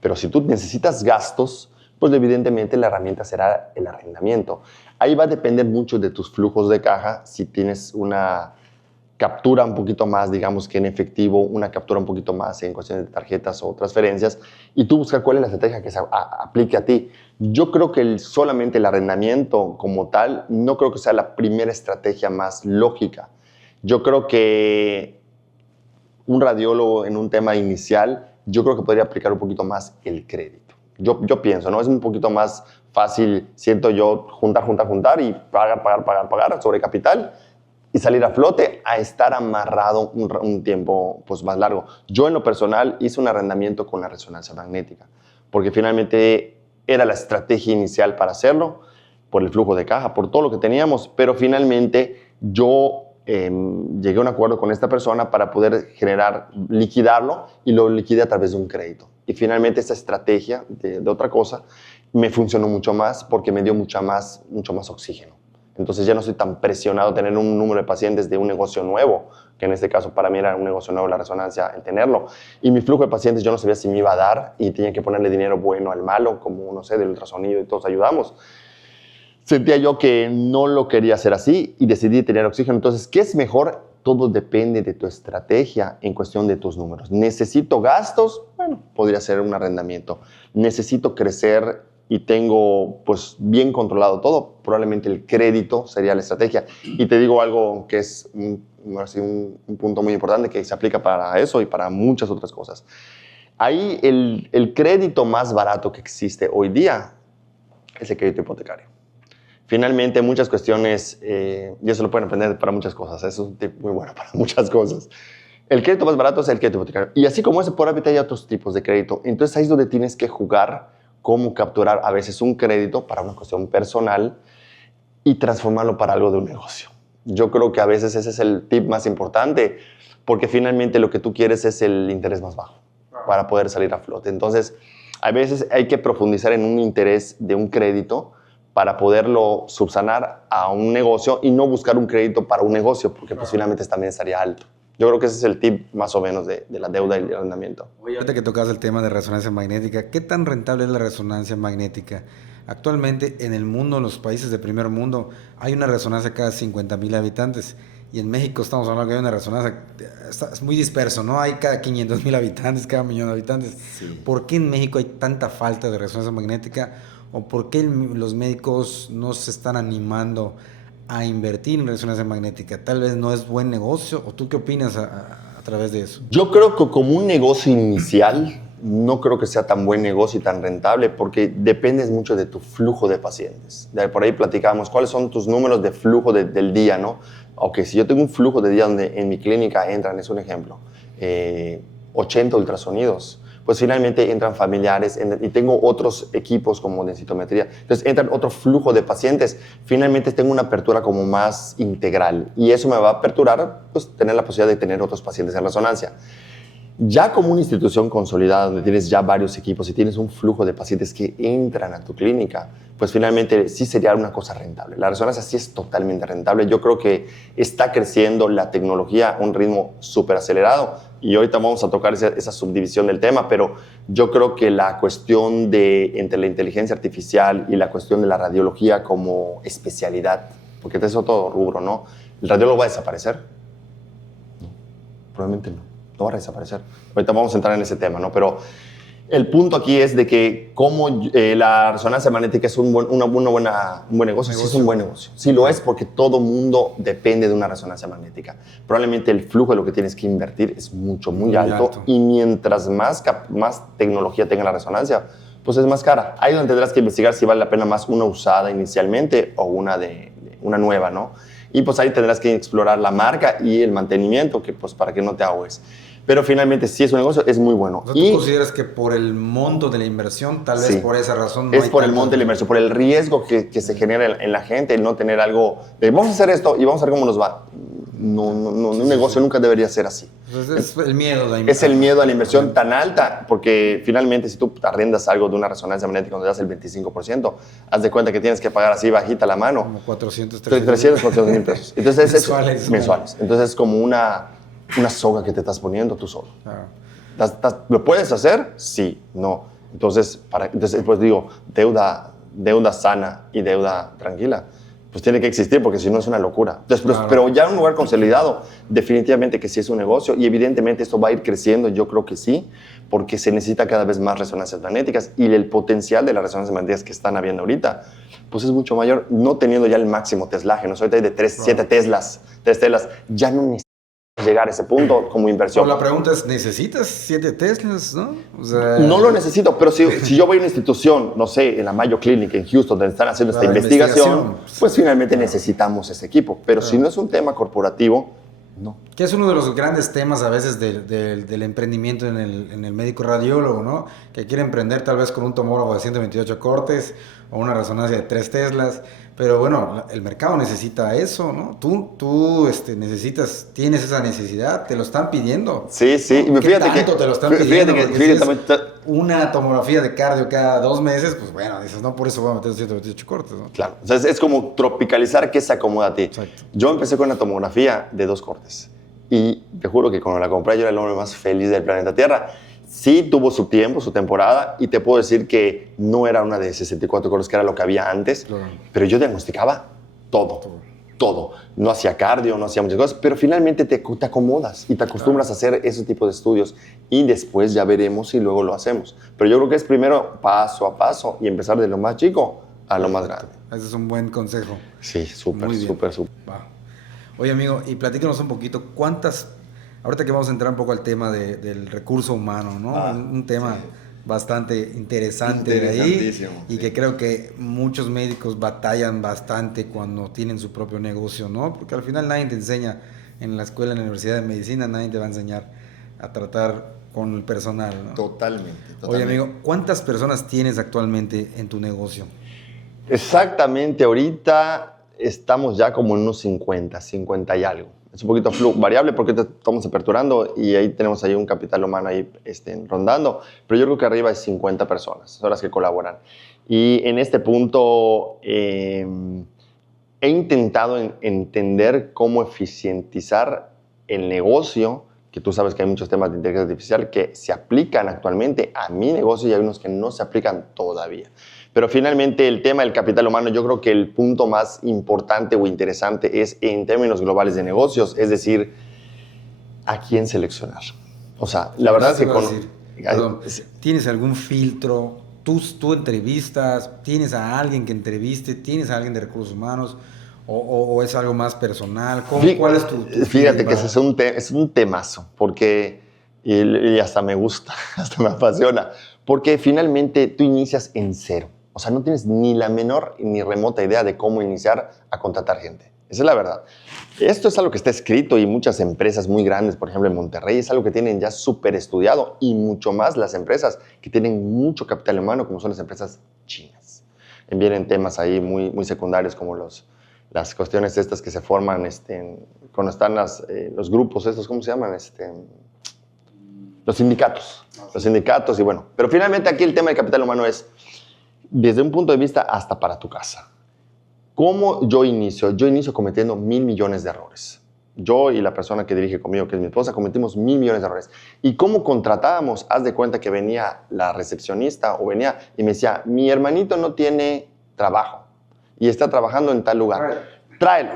Pero si tú necesitas gastos, pues evidentemente la herramienta será el arrendamiento. Ahí va a depender mucho de tus flujos de caja, si tienes una captura un poquito más, digamos que en efectivo, una captura un poquito más en cuestiones de tarjetas o transferencias, y tú buscar cuál es la estrategia que se aplique a ti. Yo creo que solamente el arrendamiento como tal, no creo que sea la primera estrategia más lógica. Yo creo que un radiólogo en un tema inicial, yo creo que podría aplicar un poquito más el crédito. Yo pienso, ¿no? Es un poquito más fácil, siento yo, juntar y pagar sobre capital y salir a flote a estar amarrado un tiempo pues, más largo. Yo en lo personal hice un arrendamiento con la resonancia magnética, porque finalmente era la estrategia inicial para hacerlo, por el flujo de caja, por todo lo que teníamos, pero finalmente yo llegué a un acuerdo con esta persona para poder liquidarlo y lo liquidé a través de un crédito. Y finalmente esta estrategia de otra cosa me funcionó mucho más porque me dio mucho más oxígeno. Entonces ya no estoy tan presionado a tener un número de pacientes de un negocio nuevo, que en este caso para mí era un negocio nuevo la resonancia, el tenerlo. Y mi flujo de pacientes yo no sabía si me iba a dar y tenía que ponerle dinero bueno al malo, como, no sé, del ultrasonido y todos ayudamos. Sentía yo que no lo quería hacer así y decidí tener oxígeno. Entonces, ¿qué es mejor? Todo depende de tu estrategia en cuestión de tus números. ¿Necesito gastos? Bueno, podría ser un arrendamiento. ¿Necesito crecer y tengo pues bien controlado todo? Probablemente el crédito sería la estrategia. Y te digo algo que es un punto muy importante que se aplica para eso y para muchas otras cosas. Ahí el crédito más barato que existe hoy día es el crédito hipotecario. Finalmente, muchas cuestiones, y eso lo pueden aprender para muchas cosas, eso es un tip muy bueno para muchas cosas. El crédito más barato es el crédito hipotecario. Y así como ese, por hábito hay otros tipos de crédito. Entonces ahí es donde tienes que jugar cómo capturar a veces un crédito para una cuestión personal y transformarlo para algo de un negocio. Yo creo que a veces ese es el tip más importante, porque finalmente lo que tú quieres es el interés más bajo para poder salir a flote. Entonces, a veces hay que profundizar en un interés de un crédito para poderlo subsanar a un negocio y no buscar un crédito para un negocio, porque pues finalmente también estaría alto. Yo creo que ese es el tip más o menos de la deuda y el arrendamiento. Oye, ahorita que tocas el tema de resonancia magnética, ¿qué tan rentable es la resonancia magnética? Actualmente en el mundo, en los países de primer mundo, hay una resonancia cada 50,000 habitantes. Y en México estamos hablando que hay una resonancia, es muy disperso, ¿no? Hay cada 500,000 habitantes, cada 1,000,000 de habitantes. Sí. ¿Por qué en México hay tanta falta de resonancia magnética? ¿O por qué los médicos no se están animando a invertir en resonancia magnética? Tal vez no es buen negocio. ¿O tú qué opinas a través de eso? Yo creo que como un negocio inicial, no creo que sea tan buen negocio y tan rentable porque dependes mucho de tu flujo de pacientes. Por ahí platicamos cuáles son tus números de flujo del día, ¿no? Ok, si yo tengo un flujo de día donde en mi clínica entran, es un ejemplo, 80 ultrasonidos, pues finalmente entran familiares y tengo otros equipos como densitometría. Entonces entran otro flujo de pacientes. Finalmente tengo una apertura como más integral y eso me va a aperturar, pues tener la posibilidad de tener otros pacientes en resonancia. Ya como una institución consolidada donde tienes ya varios equipos y tienes un flujo de pacientes que entran a tu clínica, pues finalmente sí sería una cosa rentable. La resonancia sí es totalmente rentable. Yo creo que está creciendo la tecnología a un ritmo súper acelerado y ahorita vamos a tocar esa subdivisión del tema, pero yo creo que la cuestión entre la inteligencia artificial y la cuestión de la radiología como especialidad, porque este es otro rubro, ¿no? ¿El radiólogo va a desaparecer? No, probablemente no. No va a desaparecer. Ahorita vamos a entrar en ese tema, ¿no? Pero El punto aquí es de que como la resonancia magnética es un buen negocio. Sí es un buen negocio. Sí lo es porque todo mundo depende de una resonancia magnética. Probablemente el flujo de lo que tienes que invertir es muy alto. Y mientras más tecnología tenga la resonancia, pues es más cara. Ahí donde tendrás que investigar si vale la pena más una usada inicialmente o una nueva, ¿no? Y pues ahí tendrás que explorar la marca y el mantenimiento, que pues para que no te ahogues. Pero finalmente, si es un negocio, es muy bueno. O sea, ¿tú consideras que por el monto de la inversión, tal vez por esa razón no es por el monto de la inversión, por el riesgo que se genera en la gente, el no tener algo de vamos a hacer esto y vamos a ver cómo nos va? Un negocio nunca debería ser así. Entonces, es el miedo a la inversión. Es el miedo a la inversión tan alta, porque finalmente si tú arrendas algo de una resonancia magnética donde das el 25%, haz de cuenta que tienes que pagar así bajita la mano. Como 400, 400 mil pesos. Entonces, mensuales. Entonces es como una soga que te estás poniendo tú solo. ¿Lo puedes hacer? Sí, no. Entonces pues digo, deuda sana y deuda tranquila, pues tiene que existir porque si no es una locura. Entonces, pero ya en un lugar consolidado, definitivamente que sí es un negocio y evidentemente esto va a ir creciendo, yo creo que sí, porque se necesita cada vez más resonancias magnéticas y el potencial de las resonancias magnéticas que están habiendo ahorita, pues es mucho mayor, no teniendo ya el máximo teslaje. Ahorita hay de 7 Teslas, ya no necesitas llegar a ese punto como inversión. Pero la pregunta es, ¿necesitas 7 Teslas, no? O sea, no lo necesito, pero si yo voy a una institución, no sé, en la Mayo Clinic en Houston, donde están haciendo esta investigación, pues finalmente necesitamos ese equipo. Pero si no es un tema corporativo, no. Que es uno de los grandes temas a veces del emprendimiento en el médico radiólogo, ¿no? Que quiere emprender tal vez con un tomógrafo de 128 cortes o una resonancia de 3 Teslas. Pero bueno, el mercado necesita eso, ¿no? Tú tienes esa necesidad, te lo están pidiendo. Sí, sí. ¿Qué fíjate tanto te lo están pidiendo? Fíjate, una tomografía de cardio cada 2 meses, pues bueno, dices, no, por eso voy a meter 128 cortes, ¿no? Claro. O sea, es como tropicalizar qué se acomoda a ti. Exacto. Yo empecé con una tomografía de 2 cortes. Y te juro que cuando la compré yo era el hombre más feliz del planeta Tierra. Sí tuvo su tiempo, su temporada, y te puedo decir que no era una de 64 cortes, que era lo que había antes, claro. Pero yo diagnosticaba todo. No hacía cardio, no hacía muchas cosas, pero finalmente te acomodas y te acostumbras a hacer ese tipo de estudios y después ya veremos si luego lo hacemos. Pero yo creo que es primero paso a paso y empezar de lo más chico a lo más grande. Ese es un buen consejo. Sí, súper. Oye, amigo, y platícanos un poquito, ahorita que vamos a entrar un poco al tema del recurso humano, ¿no? Un tema bastante interesante de ahí y que creo que muchos médicos batallan bastante cuando tienen su propio negocio, ¿no? Porque al final nadie te enseña en la escuela, en la universidad de medicina, nadie te va a enseñar a tratar con el personal, ¿no? Totalmente. Oye, amigo, ¿cuántas personas tienes actualmente en tu negocio? Exactamente, ahorita estamos ya como en unos 50 y algo. Es un poquito variable porque estamos aperturando y ahí tenemos ahí un capital humano ahí rondando, pero yo creo que arriba hay 50 personas, son las que colaboran. Y en este punto he intentado entender cómo eficientizar el negocio, que tú sabes que hay muchos temas de inteligencia artificial que se aplican actualmente a mi negocio y hay unos que no se aplican todavía. Pero finalmente el tema del capital humano, yo creo que el punto más importante o interesante es en términos globales de negocios, es decir, ¿a quién seleccionar? O sea, la verdad es que... ¿Tienes algún filtro? ¿Tú entrevistas? ¿Tienes a alguien que entreviste? ¿Tienes a alguien de recursos humanos? ¿O es algo más personal? ¿Cuál es tu fíjate que es un temazo, porque y hasta me gusta, hasta me apasiona, porque finalmente tú inicias en cero. O sea, no tienes ni la menor ni remota idea de cómo iniciar a contratar gente. Esa es la verdad. Esto es algo que está escrito y muchas empresas muy grandes, por ejemplo en Monterrey, es algo que tienen ya súper estudiado y mucho más las empresas que tienen mucho capital humano, como son las empresas chinas. Vienen temas ahí muy secundarios como las cuestiones estas que se forman cuando están los grupos estos, ¿cómo se llaman? Los sindicatos. Los sindicatos y bueno. Pero finalmente aquí el tema del capital humano es desde un punto de vista hasta para tu casa. ¿Cómo yo inicio? Yo inicio cometiendo 1,000 millones de errores. Yo y la persona que dirige conmigo, que es mi esposa, cometimos 1,000 millones de errores. ¿Y cómo contratábamos? Haz de cuenta que venía la recepcionista o venía y me decía, mi hermanito no tiene trabajo y está trabajando en tal lugar. Tráelo.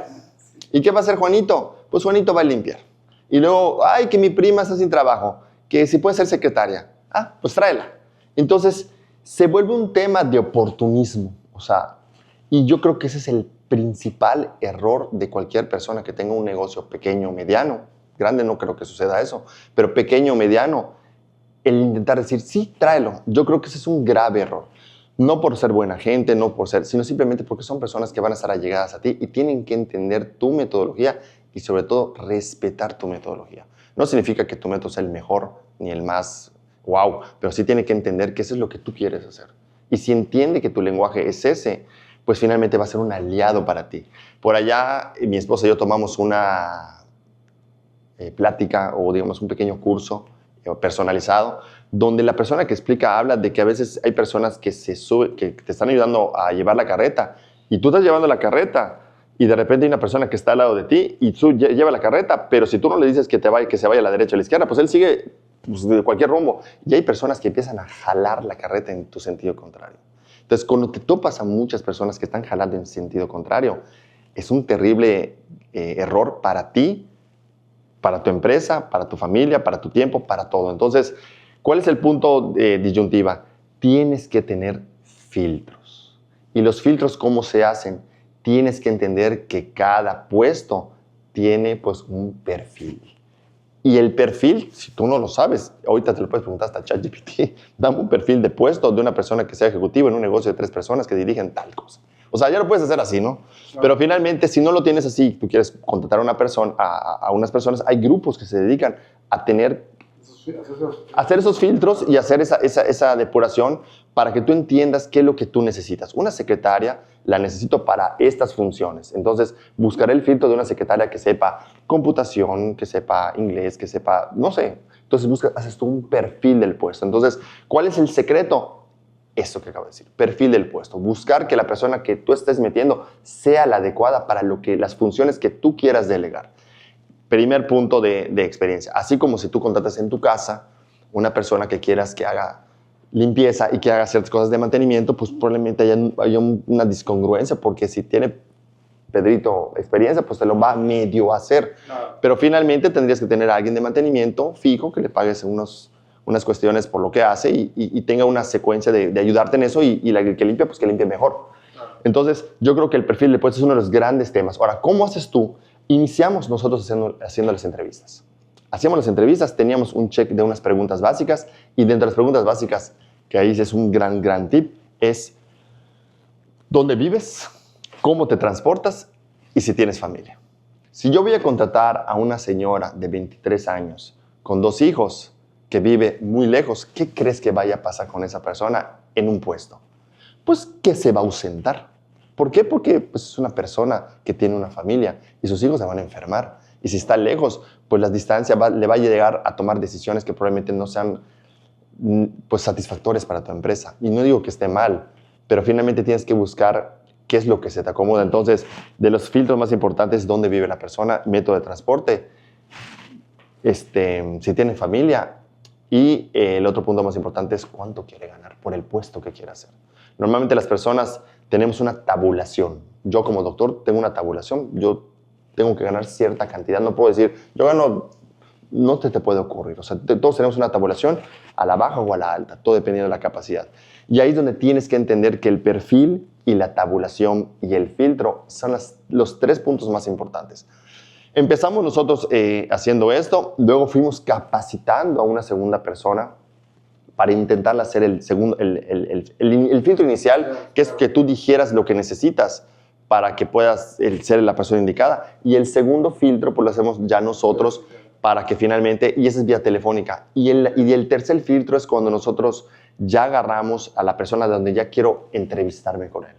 ¿Y qué va a hacer Juanito? Pues Juanito va a limpiar. Y luego, ay, que mi prima está sin trabajo, que si puede ser secretaria. Ah, pues tráela. Entonces, se vuelve un tema de oportunismo. O sea, y yo creo que ese es el principal error de cualquier persona que tenga un negocio pequeño o mediano. Grande no creo que suceda eso, pero pequeño o mediano, el intentar decir, sí, tráelo. Yo creo que ese es un grave error. No por ser buena gente, no por ser, sino simplemente porque son personas que van a estar allegadas a ti y tienen que entender tu metodología y sobre todo respetar tu metodología. No significa que tu método sea el mejor ni el más wow, pero sí tiene que entender que eso es lo que tú quieres hacer. Y si entiende que tu lenguaje es ese, pues finalmente va a ser un aliado para ti. Por allá, mi esposa y yo tomamos una plática o digamos un pequeño curso personalizado, donde la persona que explica habla de que a veces hay personas que te están ayudando a llevar la carreta y tú estás llevando la carreta y de repente hay una persona que está al lado de ti y tú lleva la carreta, pero si tú no le dices que se vaya a la derecha o a la izquierda, pues él sigue de cualquier rumbo. Y hay personas que empiezan a jalar la carreta en tu sentido contrario. Entonces, cuando te topas a muchas personas que están jalando en sentido contrario, es un terrible error para ti, para tu empresa, para tu familia, para tu tiempo, para todo. Entonces, ¿cuál es el punto disyuntiva? Tienes que tener filtros. ¿Y los filtros cómo se hacen? Tienes que entender que cada puesto tiene pues un perfil. Y el perfil, si tú no lo sabes, ahorita te lo puedes preguntar hasta ChatGPT, dame un perfil de puesto de una persona que sea ejecutiva en un negocio de 3 personas que dirigen tal cosa. O sea, ya lo puedes hacer así, ¿no? Claro. Pero finalmente, si no lo tienes así, tú quieres contratar a una persona, a unas personas, hay grupos que se dedican a hacer esos filtros y hacer esa depuración para que tú entiendas qué es lo que tú necesitas. Una secretaria la necesito para estas funciones. Entonces, buscaré el filtro de una secretaria que sepa computación, que sepa inglés, que sepa, no sé. Entonces, haces tú un perfil del puesto. Entonces, ¿cuál es el secreto? Eso que acabo de decir, perfil del puesto. Buscar que la persona que tú estés metiendo sea la adecuada para las funciones que tú quieras delegar. Primer punto de experiencia. Así como si tú contratas en tu casa una persona que quieras que haga limpieza y que haga ciertas cosas de mantenimiento, pues probablemente haya una discongruencia, porque si tiene Pedrito experiencia, pues te lo va medio a hacer. Claro. Pero finalmente tendrías que tener a alguien de mantenimiento fijo que le pagues unas cuestiones por lo que hace y tenga una secuencia de ayudarte en eso y la que limpia, pues que limpie mejor. Claro. Entonces, yo creo que el perfil de puesto es uno de los grandes temas. Ahora, ¿cómo haces tú? Iniciamos nosotros haciendo las entrevistas. Hacíamos las entrevistas, teníamos un check de unas preguntas básicas y dentro de las preguntas básicas, que ahí es un gran tip, es ¿dónde vives? ¿Cómo te transportas? Y si tienes familia. Si yo voy a contratar a una señora de 23 años con 2 hijos que vive muy lejos, ¿qué crees que vaya a pasar con esa persona en un puesto? Pues que se va a ausentar. ¿Por qué? Porque pues, es una persona que tiene una familia y sus hijos se van a enfermar. Y si está lejos, pues la distancia le va a llegar a tomar decisiones que probablemente no sean pues, satisfactorias para tu empresa. Y no digo que esté mal, pero finalmente tienes que buscar qué es lo que se te acomoda. Entonces, de los filtros más importantes, dónde vive la persona, método de transporte, si tiene familia, y el otro punto más importante es cuánto quiere ganar por el puesto que quiere hacer. Normalmente las personas tenemos una tabulación. Yo como doctor tengo una tabulación. Yo tengo que ganar cierta cantidad. No puedo decir, yo gano, no te puede ocurrir. O sea, todos tenemos una tabulación a la baja o a la alta, todo dependiendo de la capacidad. Y ahí es donde tienes que entender que el perfil y la tabulación y el filtro son los 3 puntos más importantes. Empezamos nosotros haciendo esto, luego fuimos capacitando a una segunda persona para intentar hacer el filtro inicial, que es que tú dijeras lo que necesitas para que puedas ser la persona indicada. Y el segundo filtro, pues lo hacemos ya nosotros para que finalmente, y esa es vía telefónica. Y el tercer filtro es cuando nosotros ya agarramos a la persona donde ya quiero entrevistarme con él.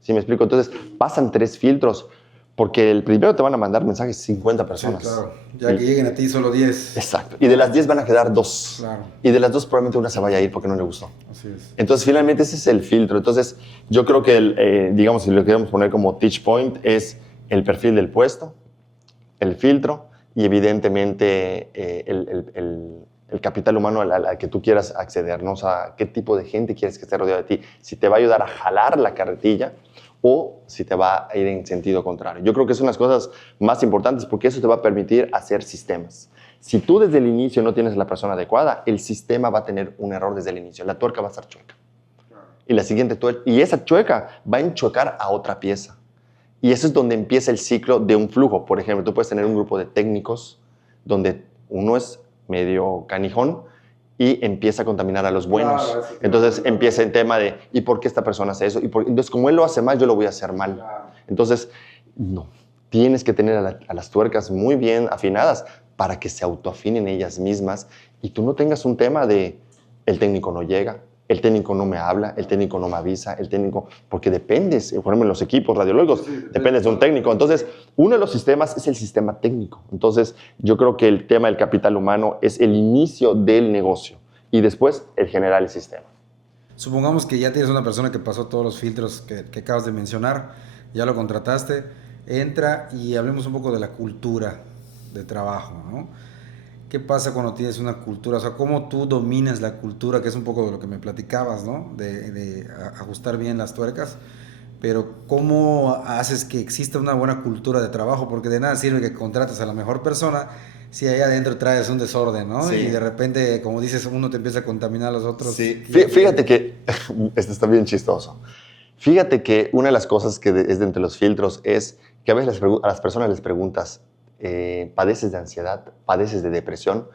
¿Sí me explico? Entonces, pasan 3 filtros. Porque el primero te van a mandar mensajes 50 personas. Sí, claro. Ya que lleguen a ti solo 10. Exacto. Y de las 10 van a quedar 2. Claro. Y de las 2 probablemente una se vaya a ir porque no le gustó. Así es. Entonces, finalmente ese es el filtro. Entonces, yo creo que, digamos, si lo queremos poner como teach point, es el perfil del puesto, el filtro y evidentemente el capital humano al que tú quieras acceder, ¿no? O sea, qué tipo de gente quieres que esté rodeado de ti. Si te va a ayudar a jalar la carretilla o si te va a ir en sentido contrario. Yo creo que son las cosas más importantes porque eso te va a permitir hacer sistemas. Si tú desde el inicio no tienes la persona adecuada, el sistema va a tener un error desde el inicio. La tuerca va a estar chueca. Y la siguiente tuerca, y esa chueca va a enchocar a otra pieza. Y eso es donde empieza el ciclo de un flujo. Por ejemplo, tú puedes tener un grupo de técnicos donde uno es medio canijón y empieza a contaminar a los buenos. Claro, entonces empieza el tema de, ¿y por qué esta persona hace eso? Entonces, como él lo hace mal, yo lo voy a hacer mal. Claro. Entonces, no. Tienes que tener a las tuercas muy bien afinadas para que se autoafinen ellas mismas y tú no tengas un tema de el técnico no llega, el técnico no me habla, el técnico no me avisa, el técnico, porque dependes, por ejemplo, en los equipos radiológicos, dependes de un técnico. Entonces, uno de los sistemas es el sistema técnico. Entonces, yo creo que el tema del capital humano es el inicio del negocio y después el generar el sistema. Supongamos que ya tienes una persona que pasó todos los filtros que acabas de mencionar, ya lo contrataste, entra y hablemos un poco de la cultura de trabajo, ¿no? ¿Qué pasa cuando tienes una cultura? O sea, ¿cómo tú dominas la cultura? Que es un poco de lo que me platicabas, ¿no? De ajustar bien las tuercas. Pero ¿cómo haces que exista una buena cultura de trabajo? Porque de nada sirve que contrates a la mejor persona si ahí adentro traes un desorden, ¿no? Sí. Y de repente, como dices, uno te empieza a contaminar a los otros. Sí. Fíjate que, esto está bien chistoso. Fíjate que una de las cosas que es de entre los filtros es que a veces a las personas les preguntas, ¿padeces de ansiedad? ¿Padeces de depresión?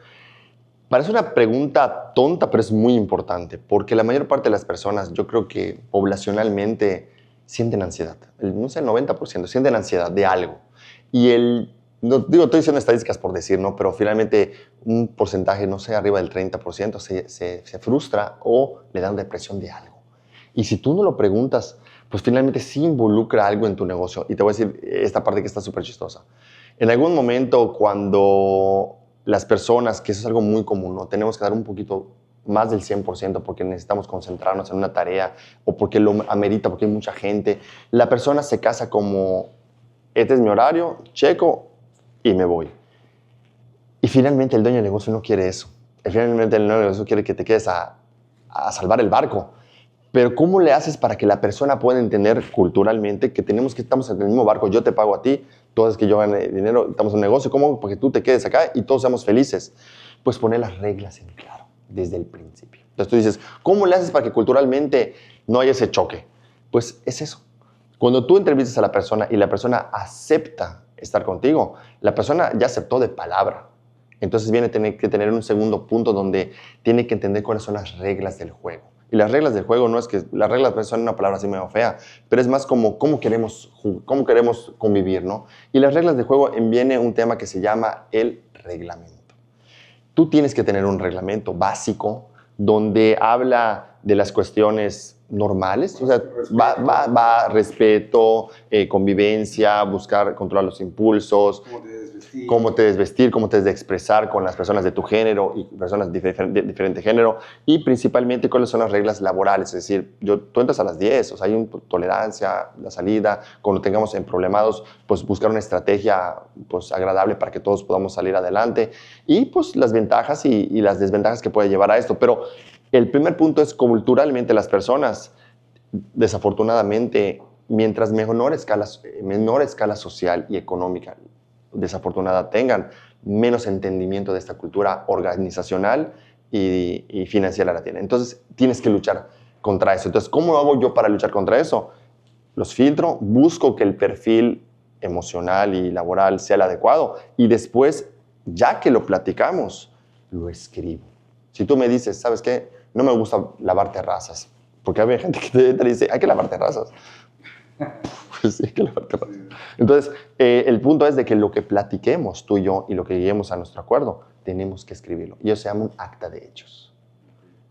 Parece una pregunta tonta, pero es muy importante, porque la mayor parte de las personas, yo creo que poblacionalmente, sienten ansiedad. No sé, el 90% sienten ansiedad de algo. Y no digo, estoy diciendo estadísticas por decir, ¿no? Pero finalmente un porcentaje, no sé, arriba del 30% se frustra o le da una depresión de algo. Y si tú no lo preguntas, pues finalmente sí involucra algo en tu negocio. Y te voy a decir esta parte que está súper chistosa. En algún momento, cuando las personas, que eso es algo muy común, ¿no? Tenemos que dar un poquito más del 100% porque necesitamos concentrarnos en una tarea o porque lo amerita, porque hay mucha gente. La persona se casa como, este es mi horario, checo y me voy. Y finalmente el dueño del negocio no quiere eso. Finalmente el dueño del negocio quiere que te quedes a salvar el barco. Pero ¿cómo le haces para que la persona pueda entender culturalmente que estamos en el mismo barco? Yo te pago a ti, tú haces que yo gane dinero, estamos en un negocio. ¿Cómo? Porque tú te quedes acá y todos seamos felices. Pues poner las reglas en claro desde el principio. Entonces tú dices, ¿cómo le haces para que culturalmente no haya ese choque? Pues es eso. Cuando tú entrevistas a la persona y la persona acepta estar contigo, la persona ya aceptó de palabra. Entonces viene a tener que tener un segundo punto donde tiene que entender cuáles son las reglas del juego. Y las reglas del juego no es que las reglas son una palabra así medio fea, pero es más como cómo queremos convivir, ¿no? Y las reglas del juego viene un tema que se llama el reglamento. Tú tienes que tener un reglamento básico donde habla de las cuestiones normales, o sea, va respeto, convivencia, buscar controlar los impulsos, cómo te debes vestir, cómo te debes expresar con las personas de tu género y personas de diferente género, y principalmente cuáles son las reglas laborales, es decir, tú entras a las 10, o sea, hay una tolerancia, la salida, cuando tengamos problemados, pues buscar una estrategia pues, agradable para que todos podamos salir adelante, y pues las ventajas y las desventajas que puede llevar a esto, pero el primer punto es culturalmente las personas, desafortunadamente, mientras menor escala social y económica desafortunada tengan, menos entendimiento de esta cultura organizacional y financiera la tienen. Entonces, tienes que luchar contra eso. Entonces, ¿cómo hago yo para luchar contra eso? Los filtro, busco que el perfil emocional y laboral sea el adecuado y después, ya que lo platicamos, lo escribo. Si tú me dices, ¿sabes qué? No me gusta lavar terrazas, porque hay gente que te dice, hay que lavar terrazas. Pues sí, hay que lavar terrazas. Entonces, el punto es de que lo que platiquemos tú y yo y lo que lleguemos a nuestro acuerdo, tenemos que escribirlo. Y eso se llama un acta de hechos.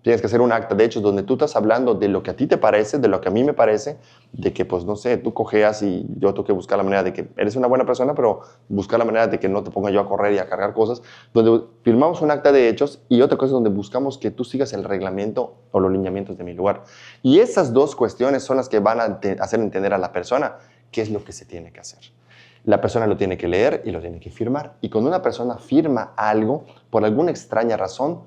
Tienes que hacer un acta de hechos donde tú estás hablando de lo que a ti te parece, de lo que a mí me parece, de que, pues, no sé, tú cojeas y yo tengo que buscar la manera de que eres una buena persona, pero buscar la manera de que no te ponga yo a correr y a cargar cosas, donde firmamos un acta de hechos y otra cosa donde buscamos que tú sigas el reglamento o los lineamientos de mi lugar. Y esas dos cuestiones son las que van a hacer entender a la persona qué es lo que se tiene que hacer. La persona lo tiene que leer y lo tiene que firmar. Y cuando una persona firma algo, por alguna extraña razón,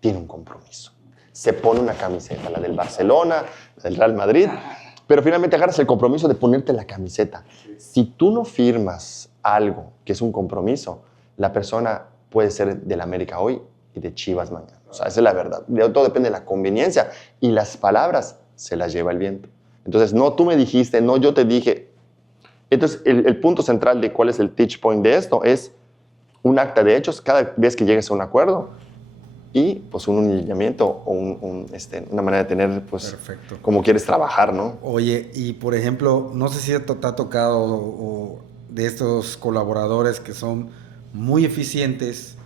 tiene un compromiso. Se pone una camiseta, la del Barcelona, la del Real Madrid, pero finalmente agarras el compromiso de ponerte la camiseta. Si tú no firmas algo que es un compromiso, la persona puede ser del América hoy y de Chivas mañana. O sea, esa es la verdad. Todo depende de la conveniencia y las palabras se las lleva el viento. Entonces, no tú me dijiste, no yo te dije. Entonces, el punto central de cuál es el teach point de esto es un acta de hechos cada vez que llegues a un acuerdo y pues un lineamiento o una manera de tener pues Perfecto. Como quieres trabajar, ¿no? Oye, y por ejemplo, no sé si te ha tocado de estos colaboradores que son muy eficientes,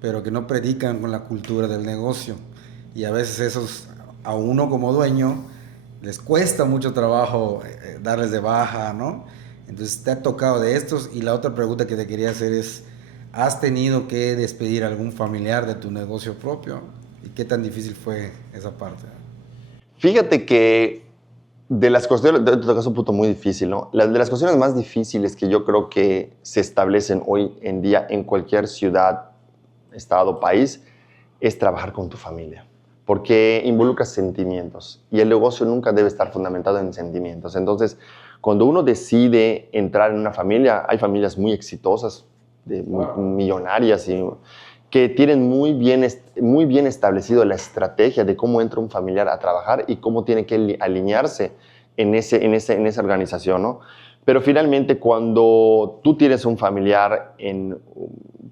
pero que no predican con la cultura del negocio. Y a veces esos, a uno como dueño, les cuesta mucho trabajo darles de baja, ¿no? Entonces, ¿te ha tocado de estos? Y la otra pregunta que te quería hacer es, ¿has tenido que despedir a algún familiar de tu negocio propio? ¿Y qué tan difícil fue esa parte? Fíjate que de las cuestiones, te tocas un punto muy difícil, ¿no? De las cuestiones más difíciles que yo creo que se establecen hoy en día en cualquier ciudad, estado, país, es trabajar con tu familia. Porque involucra sentimientos y el negocio nunca debe estar fundamentado en sentimientos. Entonces, cuando uno decide entrar en una familia, hay familias muy exitosas, millonarias, que tienen muy bien establecido la estrategia de cómo entra un familiar a trabajar y cómo tiene que alinearse en esa organización, ¿no? Pero finalmente, cuando tú tienes un familiar,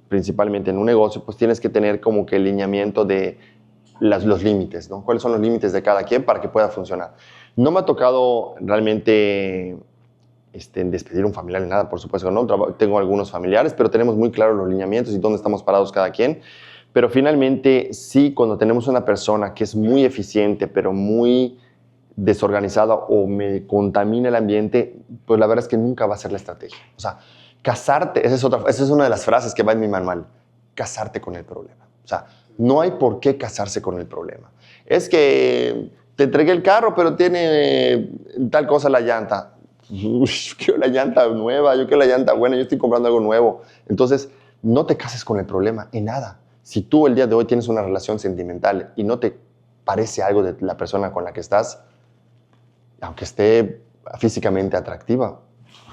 principalmente en un negocio, pues tienes que tener como que el lineamiento de los límites, ¿no? ¿Cuáles son los límites de cada quien para que pueda funcionar? No me ha tocado realmente despedir un familiar ni nada, por supuesto, ¿no? Tengo algunos familiares, pero tenemos muy claros los lineamientos y dónde estamos parados cada quien. Pero finalmente, sí, cuando tenemos una persona que es muy eficiente, pero muy desorganizada o me contamina el ambiente, pues la verdad es que nunca va a ser la estrategia. O sea, casarte, esa es una de las frases que va en mi manual, casarte con el problema. O sea, no hay por qué casarse con el problema. Es que te entregué el carro, pero tiene tal cosa la llanta. Yo quiero la llanta nueva, yo quiero la llanta buena, yo estoy comprando algo nuevo. Entonces, no te cases con el problema en nada. Si tú el día de hoy tienes una relación sentimental y no te parece algo de la persona con la que estás, aunque esté físicamente atractiva,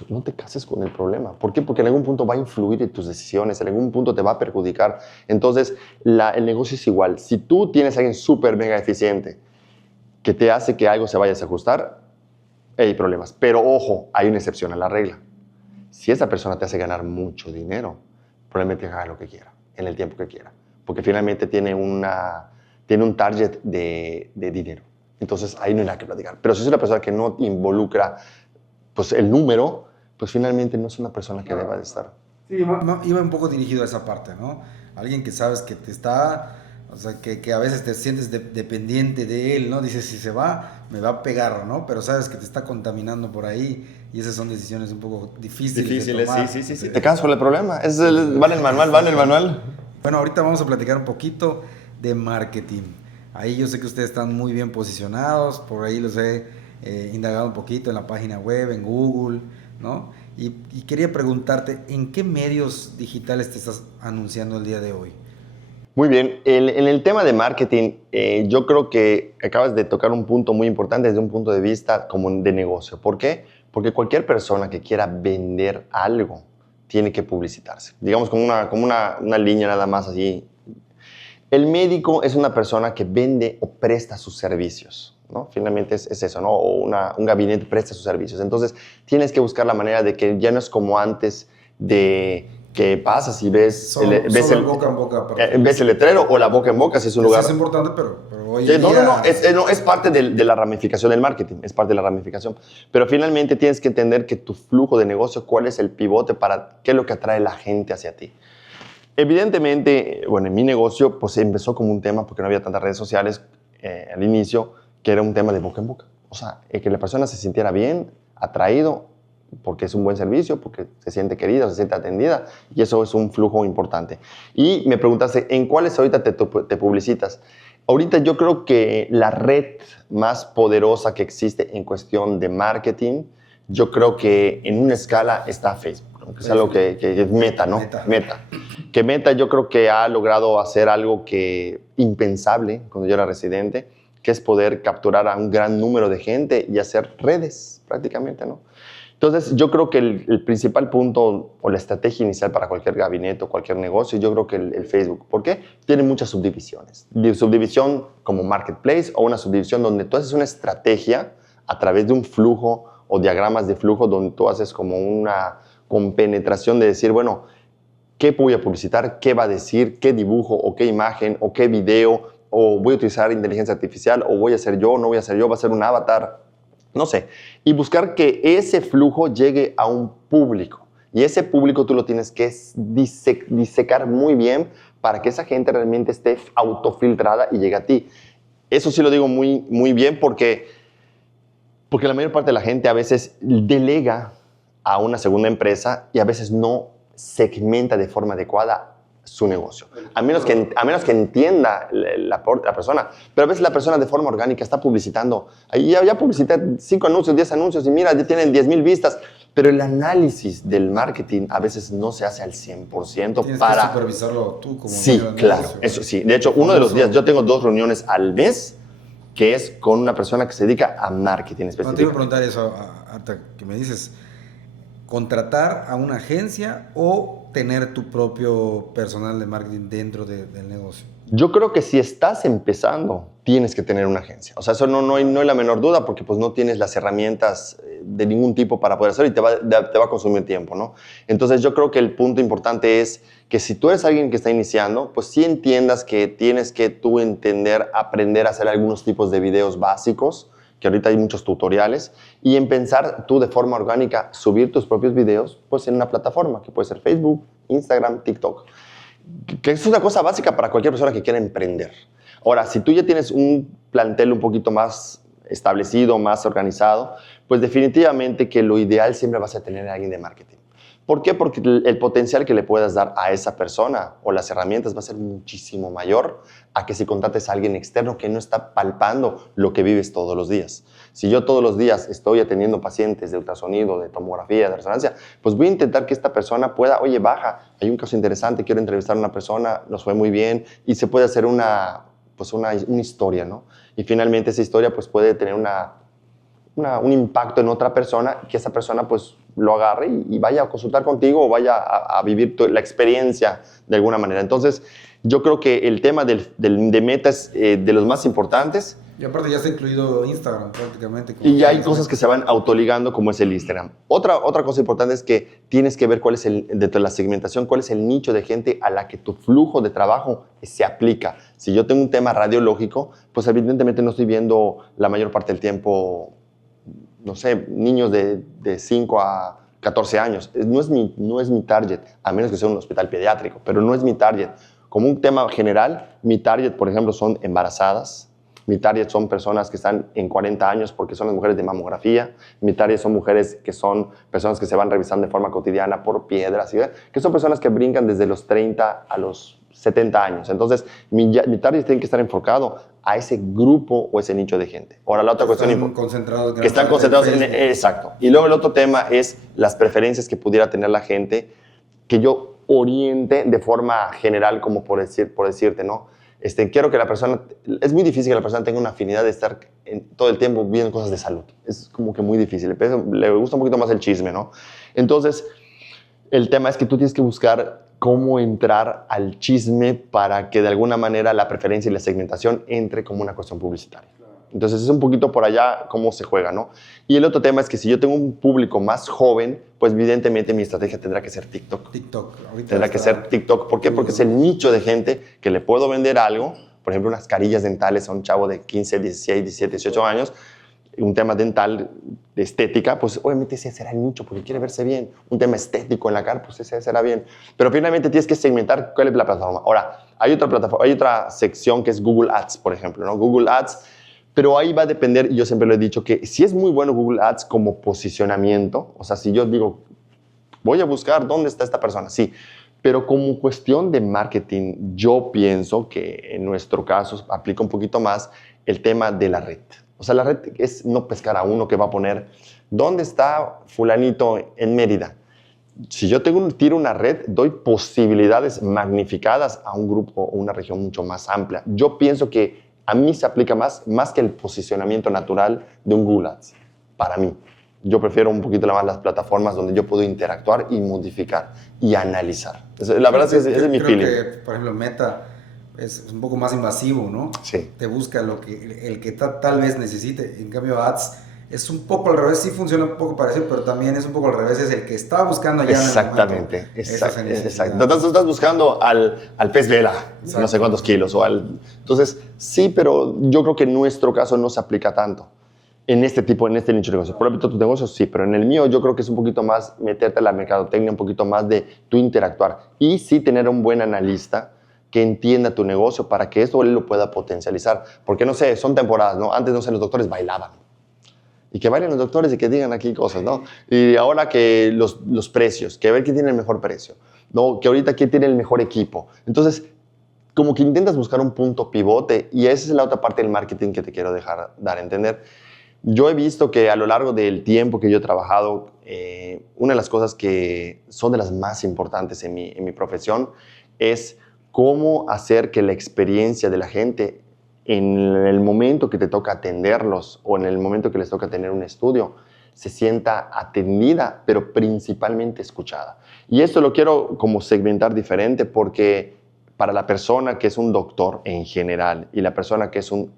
no te cases con el problema. ¿Por qué? Porque en algún punto va a influir en tus decisiones, en algún punto te va a perjudicar. Entonces, el negocio es igual. Si tú tienes a alguien súper mega eficiente que te hace que algo se vaya a desajustar, hay problemas. Pero ojo, hay una excepción a la regla. Si esa persona te hace ganar mucho dinero, probablemente haga lo que quiera, en el tiempo que quiera. Porque finalmente tiene un target de dinero. Entonces, ahí no hay nada que platicar. Pero si es una persona que no involucra pues, el número, pues finalmente no es una persona que deba de estar. Sí, iba un poco dirigido a esa parte, ¿no? Alguien que sabes que te está, o sea, que a veces te sientes dependiente de él, ¿no? Dices, si se va, me va a pegar, ¿no? Pero sabes que te está contaminando por ahí y esas son decisiones un poco difíciles de tomar. Sí. Te casas con el problema. Va en el manual. Bueno, ahorita vamos a platicar un poquito de marketing. Ahí yo sé que ustedes están muy bien posicionados, por ahí los he indagado un poquito en la página web, en Google, ¿no? Y quería preguntarte, ¿en qué medios digitales te estás anunciando el día de hoy? Muy bien, en el tema de marketing, yo creo que acabas de tocar un punto muy importante desde un punto de vista como de negocio. ¿Por qué? Porque cualquier persona que quiera vender algo tiene que publicitarse. Digamos como una línea nada más así. El médico es una persona que vende o presta sus servicios, ¿no? Finalmente es eso, ¿no? O un gabinete presta sus servicios. Entonces, tienes que buscar la manera de que ya no es como antes de que pasas y ves el boca en boca. ves el letrero o la boca en boca, si es un lugar. Es importante, pero hoy Sí, día... es parte de la ramificación del marketing, es parte de la ramificación. Pero finalmente tienes que entender que tu flujo de negocio, cuál es el pivote para qué es lo que atrae la gente hacia ti. Evidentemente, bueno, en mi negocio pues empezó como un tema porque no había tantas redes sociales al inicio, que era un tema de boca en boca. O sea, que la persona se sintiera bien, atraído, porque es un buen servicio, porque se siente querida, se siente atendida, y eso es un flujo importante. Y me preguntaste, ¿en cuáles ahorita te publicitas? Ahorita yo creo que la red más poderosa que existe en cuestión de marketing, yo creo que en una escala está Facebook. Que es algo que es Meta, ¿no? Meta. Que Meta yo creo que ha logrado hacer algo que impensable cuando yo era residente, que es poder capturar a un gran número de gente y hacer redes prácticamente, ¿no? Entonces, yo creo que el principal punto o la estrategia inicial para cualquier gabinete o cualquier negocio, yo creo que el Facebook. ¿Por qué? Tiene muchas subdivisiones. Subdivisión como marketplace o una subdivisión donde tú haces una estrategia a través de un flujo o diagramas de flujo donde tú haces como una compenetración de decir, bueno, ¿qué voy a publicitar? ¿Qué va a decir? ¿Qué dibujo? ¿O qué imagen? ¿O qué video? ¿O voy a utilizar inteligencia artificial? ¿O voy a ser yo? ¿No voy a ser yo? ¿Va a ser un avatar? No sé, y buscar que ese flujo llegue a un público. Y ese público tú lo tienes que disecar muy bien para que esa gente realmente esté autofiltrada y llegue a ti. Eso sí lo digo muy, muy bien porque la mayor parte de la gente a veces delega a una segunda empresa y a veces no segmenta de forma adecuada su negocio. A menos que entienda la persona. Pero a veces la persona de forma orgánica está publicitando. Ya publicité 5 anuncios, 10 anuncios y mira, ya tienen 10,000 vistas. Pero el análisis del marketing a veces no se hace al 100% Tienes para... que supervisarlo tú como Sí, claro, negocio, eso sí. De hecho, uno de los días, yo tengo 2 reuniones al mes que es con una persona que se dedica a marketing No, te iba a específico. preguntar eso, ahorita que me dices, contratar a una agencia o tener tu propio personal de marketing dentro del negocio. Yo creo que si estás empezando, tienes que tener una agencia. O sea, eso no hay la menor duda porque pues no tienes las herramientas de ningún tipo para poder hacerlo y te va a consumir tiempo, ¿no? Entonces yo creo que el punto importante es que si tú eres alguien que está iniciando, pues sí entiendas que tienes que tú aprender a hacer algunos tipos de videos básicos, que ahorita hay muchos tutoriales, y empezar tú de forma orgánica subir tus propios videos pues en una plataforma, que puede ser Facebook, Instagram, TikTok, que es una cosa básica para cualquier persona que quiera emprender. Ahora, si tú ya tienes un plantel un poquito más establecido, más organizado, pues definitivamente que lo ideal siempre vas a tener a alguien de marketing. ¿Por qué? Porque el potencial que le puedas dar a esa persona o las herramientas va a ser muchísimo mayor a que si contrates a alguien externo que no está palpando lo que vives todos los días. Si yo todos los días estoy atendiendo pacientes de ultrasonido, de tomografía, de resonancia, pues voy a intentar que esta persona pueda, oye, baja, hay un caso interesante, quiero entrevistar a una persona, nos fue muy bien, y se puede hacer una historia, ¿no? Y finalmente esa historia pues puede tener un impacto en otra persona, que esa persona pues lo agarre y vaya a consultar contigo o vaya a vivir la experiencia de alguna manera. Entonces, yo creo que el tema de metas de los más importantes. Y aparte ya está incluido Instagram prácticamente. Y ya hay cosas que se van autoligando como es el Instagram. Otra cosa importante es que tienes que ver cuál es dentro de la segmentación, cuál es el nicho de gente a la que tu flujo de trabajo se aplica. Si yo tengo un tema radiológico, pues evidentemente no estoy viendo la mayor parte del tiempo, no sé, niños de 5 a 14 años. No es mi target, a menos que sea un hospital pediátrico, pero no es mi target. Como un tema general, mi target, por ejemplo, son embarazadas. Mi target son personas que están en 40 años porque son las mujeres de mamografía. Mi target son mujeres que son personas que se van revisando de forma cotidiana por piedras, ¿sí? Que son personas que brincan desde los 30 a los 70 años. Entonces, mi target tiene que estar enfocado a ese grupo o ese nicho de gente. Ahora, la otra cuestión concentrados que están concentrados en... Exacto. Y luego el otro tema es las preferencias que pudiera tener la gente, que yo oriente de forma general, como por decirte, ¿no? Quiero que la persona... Es muy difícil que la persona tenga una afinidad de estar todo el tiempo viendo cosas de salud. Es como que muy difícil. Le gusta un poquito más el chisme, ¿no? Entonces, el tema es que tú tienes que buscar cómo entrar al chisme para que de alguna manera la preferencia y la segmentación entre como una cuestión publicitaria. Entonces es un poquito por allá cómo se juega, ¿no? Y el otro tema es que si yo tengo un público más joven, pues evidentemente mi estrategia tendrá que ser TikTok. Tendrá que ser TikTok. ¿Por qué? Porque es el nicho de gente que le puedo vender algo, por ejemplo, unas carillas dentales a un chavo de 15, 16, 17, 18 años, un tema dental de estética, pues obviamente ese será el nicho porque quiere verse bien. Un tema estético en la cara, pues ese será bien. Pero finalmente tienes que segmentar cuál es la plataforma. Ahora, hay otra sección que es Google Ads, por ejemplo, ¿no? Google Ads, pero ahí va a depender, y yo siempre lo he dicho, que si es muy bueno Google Ads como posicionamiento, o sea, si yo digo, voy a buscar dónde está esta persona, sí, pero como cuestión de marketing, yo pienso que en nuestro caso aplica un poquito más el tema de la red. O sea, la red es no pescar a uno que va a poner, ¿dónde está fulanito en Mérida? Si yo tiro una red, doy posibilidades magnificadas a un grupo o una región mucho más amplia. Yo pienso que a mí se aplica más que el posicionamiento natural de un Google Ads, para mí. Yo prefiero un poquito más las plataformas donde yo puedo interactuar y modificar y analizar. La verdad es que ese es mi feeling. Creo que, por ejemplo, Meta es un poco más invasivo, ¿no? Sí. Te busca el que tal vez necesite. En cambio, Ads es un poco al revés, sí funciona un poco parecido, pero también es un poco al revés, es el que está buscando ya Exactamente, en el momento. exacto. Entonces tú estás buscando al pez vela, Exacto. no sé cuántos kilos, entonces sí, pero yo creo que en nuestro caso no se aplica tanto en este nicho de negocio. Por ejemplo, tus negocios sí, pero en el mío yo creo que es un poquito más meterte a la mercadotecnia, un poquito más de tú interactuar y sí tener un buen analista que entienda tu negocio para que esto él lo pueda potencializar. Porque no sé, son temporadas, ¿no? Antes, no sé, los doctores bailaban. Y que bailen los doctores y que digan aquí cosas, ¿no? Y ahora que los precios, que ver quién tiene el mejor precio, ¿no? Que ahorita quién tiene el mejor equipo. Entonces, como que intentas buscar un punto pivote y esa es la otra parte del marketing que te quiero dar a entender. Yo he visto que a lo largo del tiempo que yo he trabajado, una de las cosas que son de las más importantes en mi profesión es cómo hacer que la experiencia de la gente en el momento que te toca atenderlos o en el momento que les toca tener un estudio, se sienta atendida, pero principalmente escuchada. Y esto lo quiero como segmentar diferente porque para la persona que es un doctor en general y la persona que es un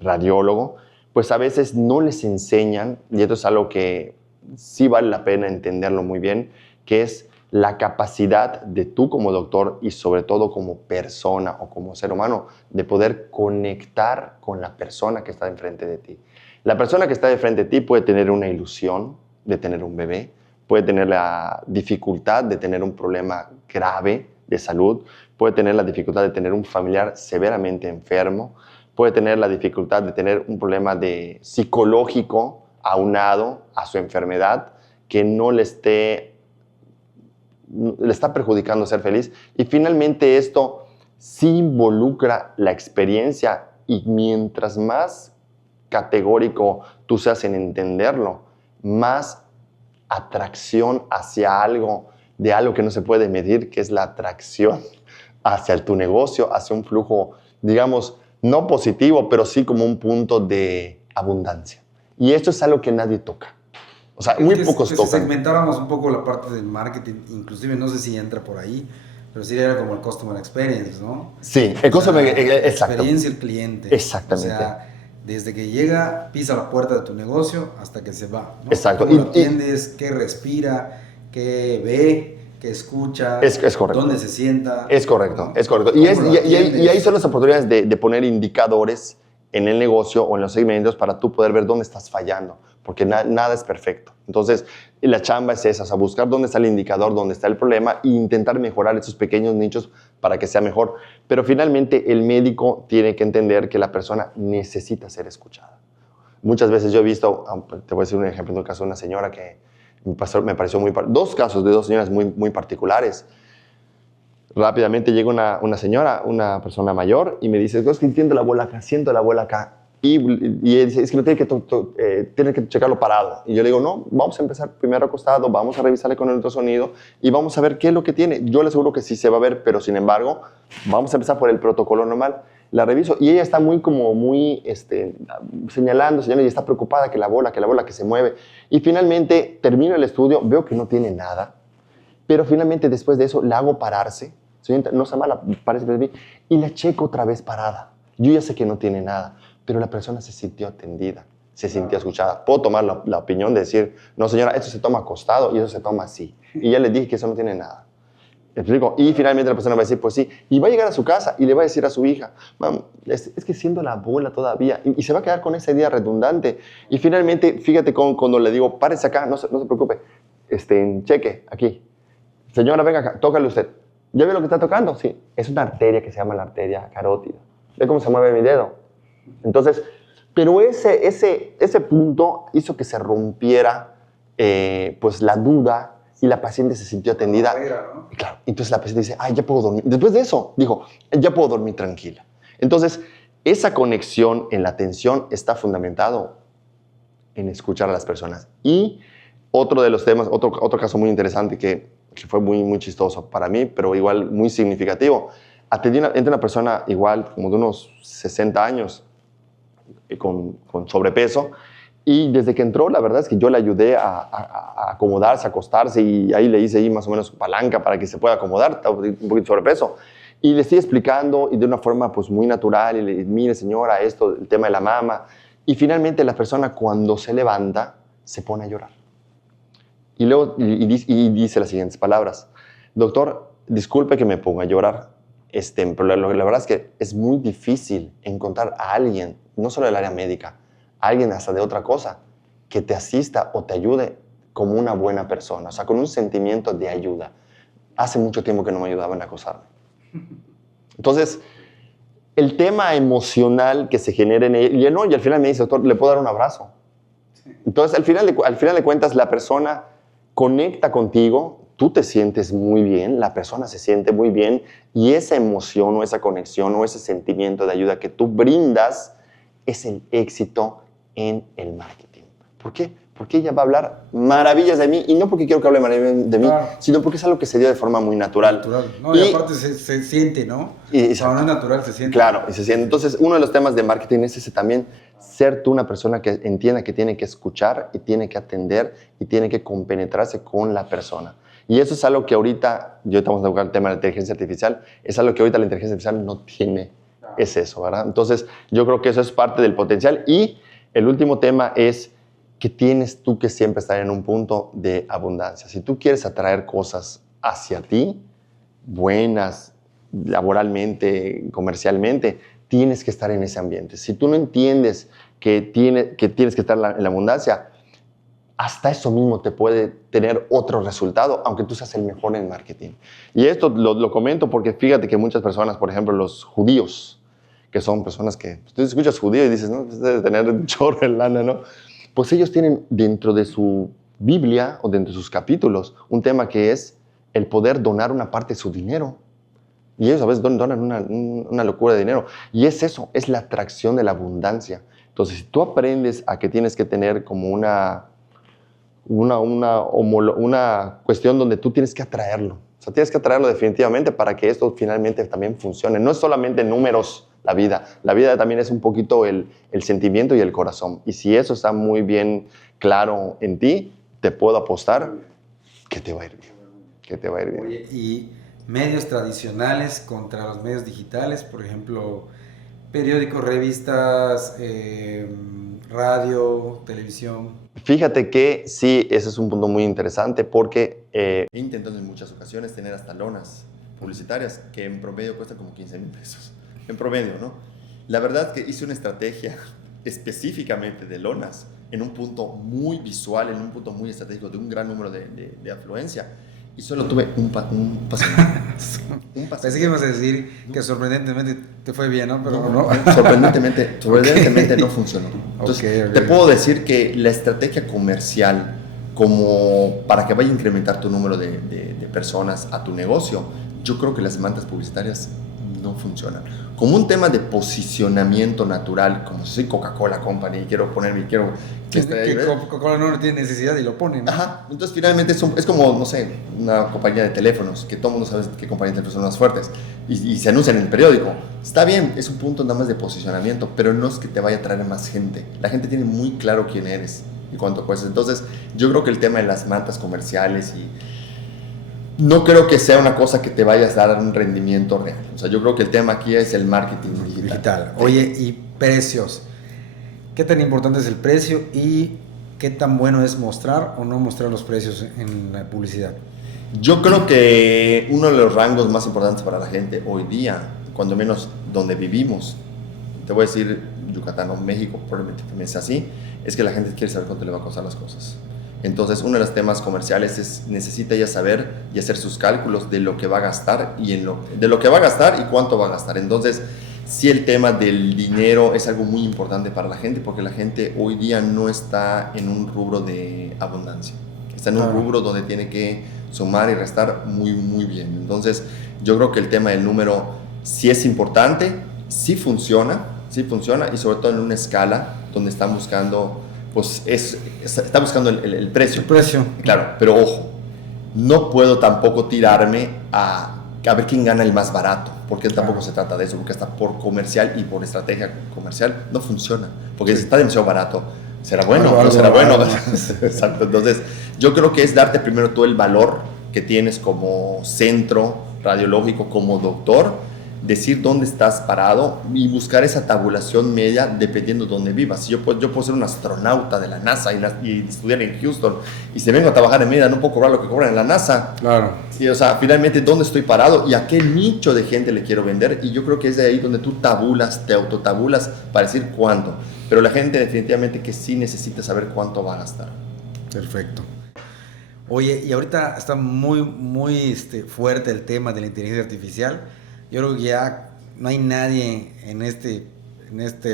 radiólogo, pues a veces no les enseñan, y esto es algo que sí vale la pena entenderlo muy bien, que es la capacidad de tú como doctor y sobre todo como persona o como ser humano de poder conectar con la persona que está enfrente de ti. La persona que está enfrente de ti puede tener una ilusión de tener un bebé, puede tener la dificultad de tener un problema grave de salud, puede tener la dificultad de tener un familiar severamente enfermo, puede tener la dificultad de tener un problema psicológico aunado a su enfermedad que no le está perjudicando ser feliz. Y finalmente esto sí involucra la experiencia y mientras más categórico tú seas en entenderlo, más atracción hacia algo, de algo que no se puede medir, que es la atracción hacia tu negocio, hacia un flujo, digamos, no positivo, pero sí como un punto de abundancia. Y esto es algo que nadie toca. O sea, muy pocos tocan. Si segmentáramos un poco la parte del marketing, inclusive no sé si entra por ahí, pero sí era como el customer experience, ¿no? Sí, el customer, exacto. Experiencia del cliente. Exactamente. O sea, desde que llega, pisa la puerta de tu negocio hasta que se va, ¿no? Exacto. ¿Cómo lo atiendes? ¿Qué respira? ¿Qué ve? ¿Qué escucha? Es correcto. ¿Dónde se sienta? Es correcto, ¿no? es correcto. Y ahí son las oportunidades de poner indicadores en el negocio o en los segmentos para tú poder ver dónde estás fallando, porque nada es perfecto. Entonces, la chamba es esa, o sea, buscar dónde está el indicador, dónde está el problema e intentar mejorar esos pequeños nichos para que sea mejor. Pero finalmente, el médico tiene que entender que la persona necesita ser escuchada. Muchas veces yo he visto, te voy a decir un ejemplo, en el caso de una señora que me pareció dos casos de dos señoras muy particulares. Rápidamente llega una señora, una persona mayor, y me dice, es que siento la bola acá. Y dice, es que no tiene que checarlo parado. Y yo le digo, no, vamos a empezar primero acostado, vamos a revisarle con el ultrasonido y vamos a ver qué es lo que tiene. Yo le aseguro que sí se va a ver, pero sin embargo, vamos a empezar por el protocolo normal. La reviso y ella está muy señalando y está preocupada que la bola que se mueve. Y finalmente termino el estudio, veo que no tiene nada, pero finalmente después de eso la hago pararse. Señorita, no se mala, parece bien, y la checo otra vez parada. Yo ya sé que no tiene nada, pero la persona se sintió atendida, se sintió escuchada. Puedo tomar la opinión de decir, no señora, esto se toma acostado y eso se toma así. Y ya le dije que eso no tiene nada. ¿Me explico? Y finalmente la persona va a decir, pues sí. Y va a llegar a su casa y le va a decir a su hija, mam, es que siento la bola todavía. Y se va a quedar con esa idea redundante. Y finalmente, fíjate cuando le digo, párese acá, no se preocupe, cheque, aquí. Señora, venga acá, tócale usted. ¿Ya ve lo que está tocando? Sí. Es una arteria que se llama la arteria carótida. ¿Ve cómo se mueve mi dedo? Entonces, pero ese punto hizo que se rompiera pues la duda y la paciente se sintió atendida. ¿no? Claro, entonces la paciente dice, ay, ya puedo dormir. Después de eso, dijo, ya puedo dormir tranquila. Entonces, esa conexión en la atención está fundamentado en escuchar a las personas. Y otro de los temas, otro caso muy interesante que fue muy chistoso para mí, pero igual muy significativo. Entra una persona igual como de unos 60 años con sobrepeso Y desde que entró, la verdad es que yo le ayudé a acomodarse, a acostarse, y ahí le hice ahí más o menos palanca para que se pueda acomodar, está un poquito sobrepeso. Y le estoy explicando y de una forma pues muy natural, y le digo, mire señora, esto, el tema de la mama. Y finalmente la persona cuando se levanta, se pone a llorar. Y luego y dice las siguientes palabras: doctor, disculpe que me ponga a llorar, pero la verdad es que es muy difícil encontrar a alguien, no solo del área médica, alguien hasta de otra cosa, que te asista o te ayude como una buena persona, o sea, con un sentimiento de ayuda. Hace mucho tiempo que no me ayudaban a acosarme. Entonces, el tema emocional que se genera en ella, y al final me dice, doctor, ¿le puedo dar un abrazo? Entonces, al final de cuentas, la persona conecta contigo, tú te sientes muy bien, la persona se siente muy bien, y esa emoción o esa conexión o ese sentimiento de ayuda que tú brindas es el éxito en el marketing. ¿Por qué? Porque ella va a hablar maravillas de mí, y no porque quiero que hable maravillas de mí, claro, sino porque es algo que se dio de forma muy natural. No, y aparte se siente, ¿no? Cuando no es natural, se siente. Claro, y se siente. Entonces, uno de los temas de marketing es ese también, ser tú una persona que entienda que tiene que escuchar y tiene que atender y tiene que compenetrarse con la persona. Y eso es algo que ahorita, yo estamos a tocar el tema de la inteligencia artificial, es algo que ahorita la inteligencia artificial no tiene, es eso, ¿verdad? Entonces, yo creo que eso es parte del potencial. Y el último tema es que tienes tú que siempre estar en un punto de abundancia. Si tú quieres atraer cosas hacia ti, buenas, laboralmente, comercialmente, tienes que estar en ese ambiente. Si tú no entiendes que tienes que estar en la abundancia, hasta eso mismo te puede tener otro resultado, aunque tú seas el mejor en marketing. Y esto lo comento porque fíjate que muchas personas, por ejemplo, los judíos, que son personas que, tú escuchas judío y dices, no, debe tener un chorro de lana, ¿no? Pues ellos tienen dentro de su Biblia o dentro de sus capítulos un tema que es el poder donar una parte de su dinero. Y ellos a veces donan una locura de dinero. Y es eso, es la atracción de la abundancia. Entonces, si tú aprendes a que tienes que tener como una cuestión donde tú tienes que atraerlo. O sea, tienes que atraerlo definitivamente para que esto finalmente también funcione. No es solamente números la vida. La vida también es un poquito el sentimiento y el corazón. Y si eso está muy bien claro en ti, te puedo apostar que te va a ir bien. Que te va a ir bien. Oye, y medios tradicionales contra los medios digitales, por ejemplo, periódicos, revistas, radio, televisión. Fíjate que sí, ese es un punto muy interesante porque he intentado en muchas ocasiones tener hasta lonas publicitarias que en promedio cuestan como 15,000 pesos. En promedio, ¿no? La verdad que hice una estrategia específicamente de lonas en un punto muy visual, en un punto muy estratégico de un gran número de afluencia. Y solo tuve un paciente. Pensé que ibas a decir que sorprendentemente te fue bien, ¿no? Pero no. Sorprendentemente no funcionó. Entonces, te puedo decir que la estrategia comercial, como para que vaya a incrementar tu número de personas a tu negocio, yo creo que las mantas publicitarias no funcionan. Como un tema de posicionamiento natural, como si soy Coca-Cola Company y quiero ponerme, que Coca-Cola no tiene necesidad y lo pone, ¿no? Ajá, entonces finalmente es como, no sé, una compañía de teléfonos, que todo el mundo sabe qué compañías de teléfonos son más fuertes, y se anuncian en el periódico. Está bien, es un punto nada más de posicionamiento, pero no es que te vaya a traer más gente. La gente tiene muy claro quién eres y cuánto cuestas. Entonces, yo creo que el tema de las mantas comerciales no creo que sea una cosa que te vayas a dar un rendimiento real. O sea, yo creo que el tema aquí es el marketing digital. Oye, y precios. ¿Qué tan importante es el precio y qué tan bueno es mostrar o no mostrar los precios en la publicidad? Yo creo que uno de los rangos más importantes para la gente hoy día, cuando menos donde vivimos, te voy a decir Yucatán o México, probablemente también sea así, es que la gente quiere saber cuánto le va a costar las cosas. Entonces, uno de los temas comerciales es necesita ya saber y hacer sus cálculos de lo que va a gastar de lo que va a gastar y cuánto va a gastar. Entonces, sí, el tema del dinero es algo muy importante para la gente porque la gente hoy día no está en un rubro de abundancia. Está en un rubro donde tiene que sumar y restar muy, muy bien. Entonces, yo creo que el tema del número sí es importante, sí funciona y sobre todo en una escala donde están buscando, pues está buscando el precio. El precio. Claro, pero ojo, no puedo tampoco tirarme a ver quién gana el más barato, porque tampoco se trata de eso, porque hasta por comercial y por estrategia comercial no funciona, porque si está demasiado barato, ¿Será bueno? Algo, ¿No será bueno? algo. Exacto. Entonces, yo creo que es darte primero todo el valor que tienes como centro radiológico, como doctor, decir dónde estás parado y buscar esa tabulación media dependiendo de dónde vivas. Si yo puedo ser un astronauta de la NASA y estudiar en Houston, y si vengo a trabajar en Mérida no puedo cobrar lo que cobran en la NASA. Claro. Sí, o sea, finalmente dónde estoy parado y a qué nicho de gente le quiero vender, y yo creo que es de ahí donde tú tabulas, te autotabulas para decir cuánto, pero la gente definitivamente que sí necesita saber cuánto va a gastar. Perfecto. Oye, y ahorita está muy fuerte el tema de la inteligencia artificial. Yo creo que ya no hay nadie en este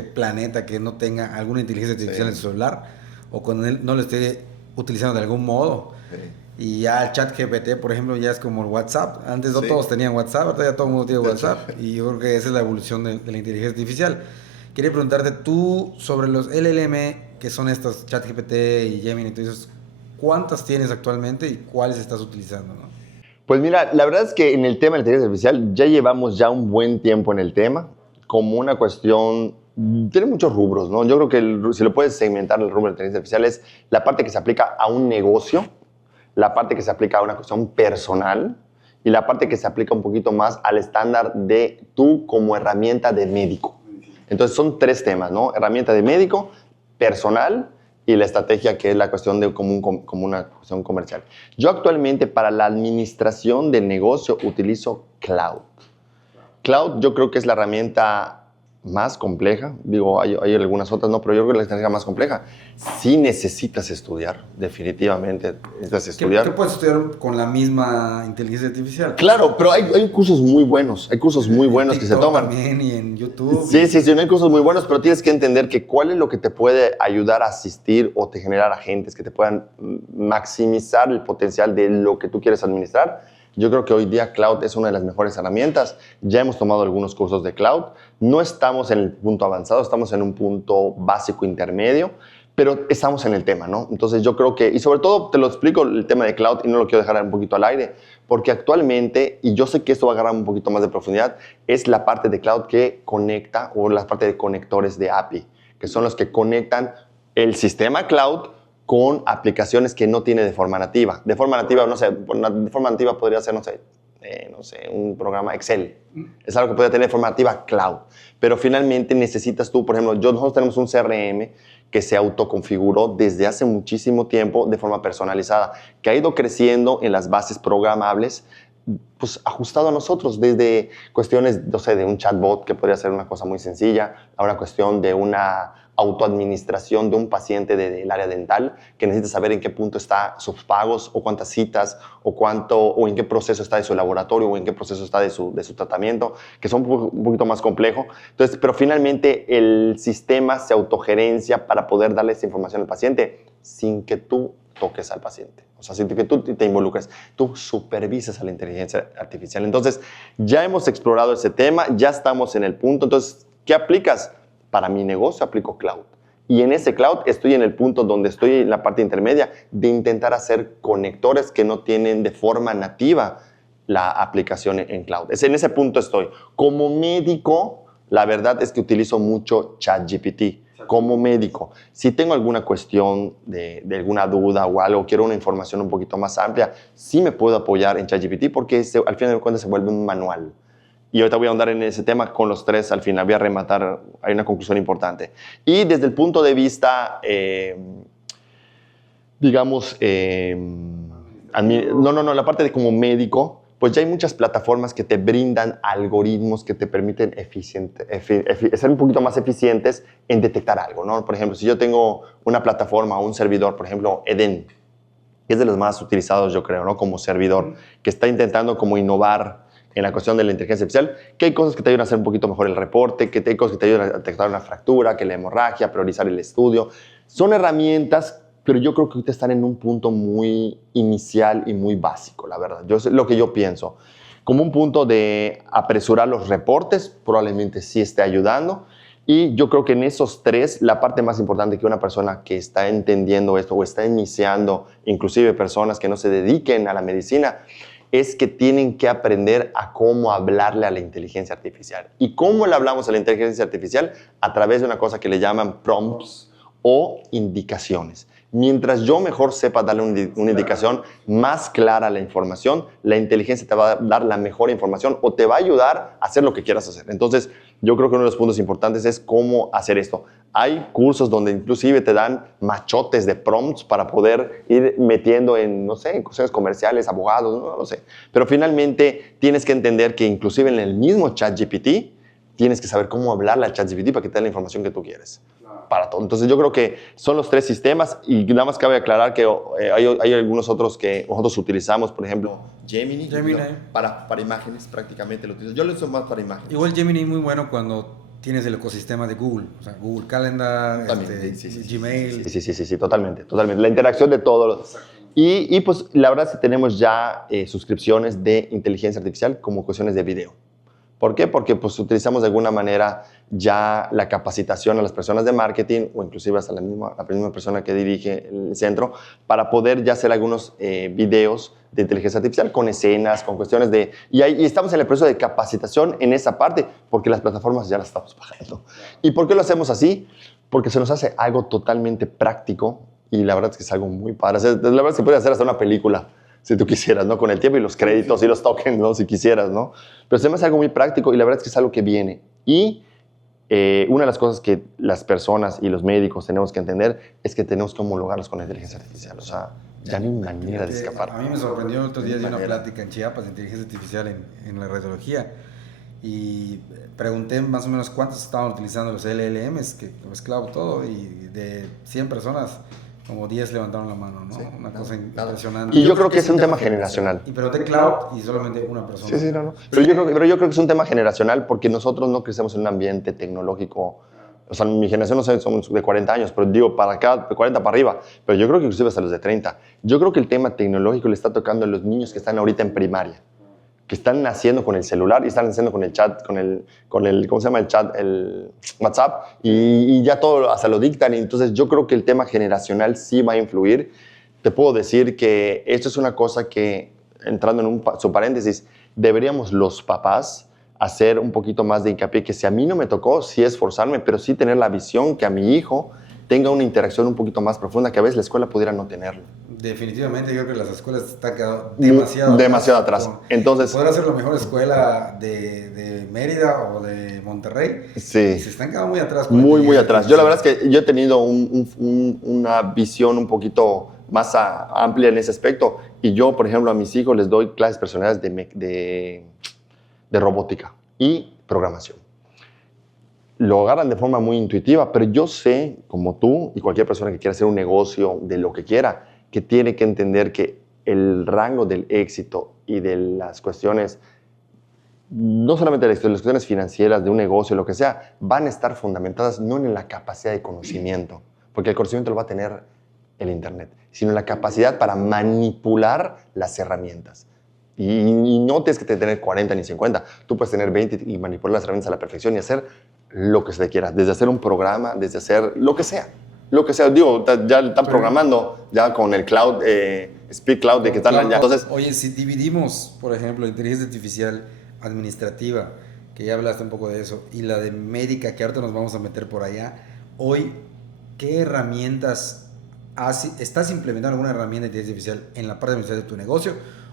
planeta que no tenga alguna inteligencia artificial en su celular o con él no lo esté utilizando de algún modo. Y ya el chat GPT, por ejemplo, ya es como el WhatsApp. Antes no todos tenían WhatsApp, ahora ya todo el mundo tiene WhatsApp. Y yo creo que esa es la evolución de la inteligencia artificial. Quería preguntarte tú sobre los LLM, que son estos chat GPT y Gemini. Entonces, ¿cuántas tienes actualmente y cuáles estás utilizando, ¿no? Pues mira, la verdad es que en el tema de la inteligencia artificial ya llevamos ya un buen tiempo en el tema, como una cuestión, tiene muchos rubros, ¿no? Yo creo que si lo puedes segmentar el rubro de la inteligencia artificial es la parte que se aplica a un negocio, la parte que se aplica a una cuestión personal y la parte que se aplica un poquito más al estándar de tú como herramienta de médico. Entonces son tres temas, ¿no? Herramienta de médico, personal y la estrategia, que es la cuestión de como una cuestión comercial. Yo actualmente para la administración del negocio utilizo Cloud. Cloud yo creo que es la herramienta más compleja. Digo, hay algunas otras, no, pero yo creo que es la estrategia más compleja. Sí necesitas estudiar, definitivamente necesitas estudiar. ¿Qué puedes estudiar con la misma inteligencia artificial? Claro, pero hay cursos muy buenos, que se toman. También y en YouTube. Sí, hay cursos muy buenos, pero tienes que entender que cuál es lo que te puede ayudar a asistir o te generar agentes que te puedan maximizar el potencial de lo que tú quieres administrar. Yo creo que hoy día Cloud es una de las mejores herramientas. Ya hemos tomado algunos cursos de Cloud. No estamos en el punto avanzado, estamos en un punto básico intermedio, pero estamos en el tema, ¿no? Entonces yo creo que, y sobre todo te lo explico el tema de Cloud y no lo quiero dejar un poquito al aire, porque actualmente, y yo sé que esto va a agarrar un poquito más de profundidad, es la parte de Cloud que conecta, o la parte de conectores de API, que son los que conectan el sistema Cloud con aplicaciones que no tiene de forma nativa. De forma nativa, no sé, de forma nativa podría ser, no sé, un programa Excel. Es algo que puede tener de forma nativa Cloud. Pero finalmente necesitas tú, por ejemplo, nosotros tenemos un CRM que se autoconfiguró desde hace muchísimo tiempo de forma personalizada, que ha ido creciendo en las bases programables, pues ajustado a nosotros, desde cuestiones, no sé, de un chatbot que podría ser una cosa muy sencilla, a una cuestión de una autoadministración de un paciente del área dental que necesita saber en qué punto está sus pagos o cuántas citas o en qué proceso está de su laboratorio o en qué proceso está de su tratamiento, que son un poquito más complejo. Entonces, pero finalmente el sistema se autogerencia para poder darle esa información al paciente sin que tú toques al paciente. O sea, sin que tú te involucres, tú supervisas a la inteligencia artificial. Entonces, ya hemos explorado ese tema, ya estamos en el punto. Entonces, ¿qué aplicas? Para mi negocio aplico Cloud. Y en ese Cloud estoy en el punto donde estoy en la parte intermedia de intentar hacer conectores que no tienen de forma nativa la aplicación en Cloud. En ese punto estoy. Como médico, la verdad es que utilizo mucho ChatGPT. Como médico, si tengo alguna cuestión de alguna duda o algo, quiero una información un poquito más amplia, sí me puedo apoyar en ChatGPT porque al final de cuentas se vuelve un manual. Y ahorita voy a ahondar en ese tema con los tres, al final voy a rematar, hay una conclusión importante. Y desde el punto de vista, digamos, la parte de como médico, pues ya hay muchas plataformas que te brindan algoritmos que te permiten ser un poquito más eficientes en detectar algo, ¿no? Por ejemplo, si yo tengo una plataforma o un servidor, por ejemplo, Eden, que es de los más utilizados, yo creo, ¿no? Como servidor, que está intentando como innovar en la cuestión de la inteligencia artificial, que hay cosas que te ayudan a hacer un poquito mejor el reporte, que hay cosas que te ayudan a detectar una fractura, que la hemorragia, priorizar el estudio. Son herramientas, pero yo creo que ahorita están en un punto muy inicial y muy básico, la verdad. Es lo que yo pienso. Como un punto de apresurar los reportes, probablemente sí esté ayudando. Y yo creo que en esos tres, la parte más importante que una persona que está entendiendo esto o está iniciando, inclusive personas que no se dediquen a la medicina, es que tienen que aprender a cómo hablarle a la inteligencia artificial. ¿Y cómo le hablamos a la inteligencia artificial? A través de una cosa que le llaman prompts o indicaciones. Mientras yo mejor sepa darle una indicación más clara a la información, la inteligencia te va a dar la mejor información o te va a ayudar a hacer lo que quieras hacer. Entonces, yo creo que uno de los puntos importantes es cómo hacer esto. Hay cursos donde inclusive te dan machotes de prompts para poder ir metiendo en, no sé, en cuestiones comerciales, abogados, no lo sé. Pero finalmente tienes que entender que inclusive en el mismo ChatGPT tienes que saber cómo hablarle al ChatGPT para que te dé la información que tú quieres. Para todo. Entonces yo creo que son los 3 sistemas y nada más cabe aclarar que hay algunos otros que nosotros utilizamos, por ejemplo, Gemini. Para imágenes prácticamente lo utilizo. Yo lo uso más para imágenes. Igual Gemini es muy bueno cuando tienes el ecosistema de Google, o sea, Google Calendar, Gmail. Sí, totalmente. La interacción de todos. Y pues la verdad es que tenemos ya suscripciones de inteligencia artificial como cuestiones de video. ¿Por qué? Porque pues utilizamos de alguna manera ya la capacitación a las personas de marketing o inclusive hasta la misma persona que dirige el centro para poder ya hacer algunos videos de inteligencia artificial con escenas, con cuestiones de... Y estamos en el proceso de capacitación en esa parte porque las plataformas ya las estamos bajando. ¿Y por qué lo hacemos así? Porque se nos hace algo totalmente práctico y la verdad es que es algo muy padre. La verdad es que puede hacer hasta una película si tú quisieras, ¿no? Con el tiempo y los créditos y los tokens, ¿no? Si quisieras, ¿no? Pero se me hace algo muy práctico y la verdad es que es algo que viene. Y una de las cosas que las personas y los médicos tenemos que entender es que tenemos que homologarlos con la inteligencia artificial. O sea, ya no hay manera de escapar. A mí me sorprendió el otro día de una plática en Chiapas de inteligencia artificial en la radiología y pregunté más o menos cuántos estaban utilizando los LLMs, que mezclaba todo, y de 100 personas... como 10 levantaron la mano, ¿no? Una cosa impresionante. Y yo creo que es un tema generacional. Y pregunté cloud y solamente una persona. Sí, no. Pero yo creo que es un tema generacional porque nosotros no crecemos en un ambiente tecnológico. O sea, mi generación no sé, somos de 40 años, pero digo, para acá, de 40 para arriba. Pero yo creo que inclusive hasta los de 30. Yo creo que el tema tecnológico le está tocando a los niños que están ahorita en primaria, que están naciendo con el celular y están naciendo con el chat, con el ¿cómo se llama el chat? El WhatsApp, y ya todo hasta lo dictan. Y entonces yo creo que el tema generacional sí va a influir. Te puedo decir que esto es una cosa que, entrando en su paréntesis, deberíamos los papás hacer un poquito más de hincapié, que si a mí no me tocó, sí esforzarme, pero sí tener la visión que a mi hijo tenga una interacción un poquito más profunda, que a veces la escuela pudiera no tenerlo. Definitivamente, yo creo que las escuelas están quedando demasiado atrás. Entonces, podrá ser la mejor escuela de Mérida o de Monterrey. Sí. Se están quedando muy atrás. Muy atrás. Yo la verdad es que yo he tenido una visión un poquito más amplia en ese aspecto. Y yo, por ejemplo, a mis hijos les doy clases personales de robótica y programación. Lo agarran de forma muy intuitiva, pero yo sé, como tú y cualquier persona que quiera hacer un negocio de lo que quiera, que tiene que entender que el rango del éxito y de las cuestiones, no solamente de las cuestiones financieras, de un negocio, lo que sea, van a estar fundamentadas no en la capacidad de conocimiento, porque el conocimiento lo va a tener el Internet, sino en la capacidad para manipular las herramientas. Y no tienes que tener 40 ni 50, tú puedes tener 20 y manipular las herramientas a la perfección y hacer lo que se te quiera, desde hacer un programa, desde hacer lo que sea. Lo que sea, digo, ya están programando ya con el cloud, Speak Cloud, de que están allá. Entonces, oye, si dividimos, por ejemplo, la inteligencia artificial administrativa, que ya hablaste un poco de eso, y la de médica, que ahorita nos vamos a meter por allá, hoy, ¿qué herramientas estás implementando alguna herramienta de inteligencia artificial en la parte administrativa de tu negocio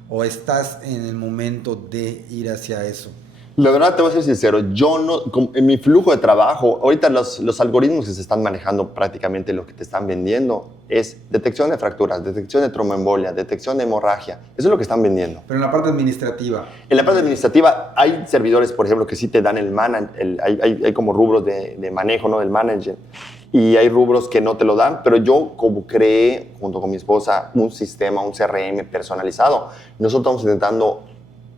o estás en el momento de ir hacia eso? La verdad, te voy a ser sincero, yo no, en mi flujo de trabajo, ahorita los algoritmos que se están manejando prácticamente lo que te están vendiendo es detección de fracturas, detección de tromboembolia, detección de hemorragia. Eso es lo que están vendiendo. Pero en la parte administrativa. En la parte administrativa hay servidores, por ejemplo, que sí te dan hay como rubros de manejo, ¿no? Del manager. Y hay rubros que no te lo dan, pero yo como creé, junto con mi esposa, un sistema, un CRM personalizado, nosotros estamos intentando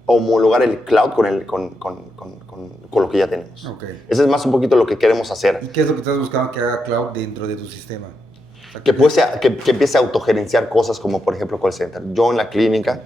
homologar el cloud con lo que ya tenemos. Okay. Ese es más un poquito lo que queremos hacer. ¿Y qué es lo que estás buscando que haga cloud dentro de tu sistema? O sea, que empiece a autogerenciar cosas como, por ejemplo, call center. Yo en la clínica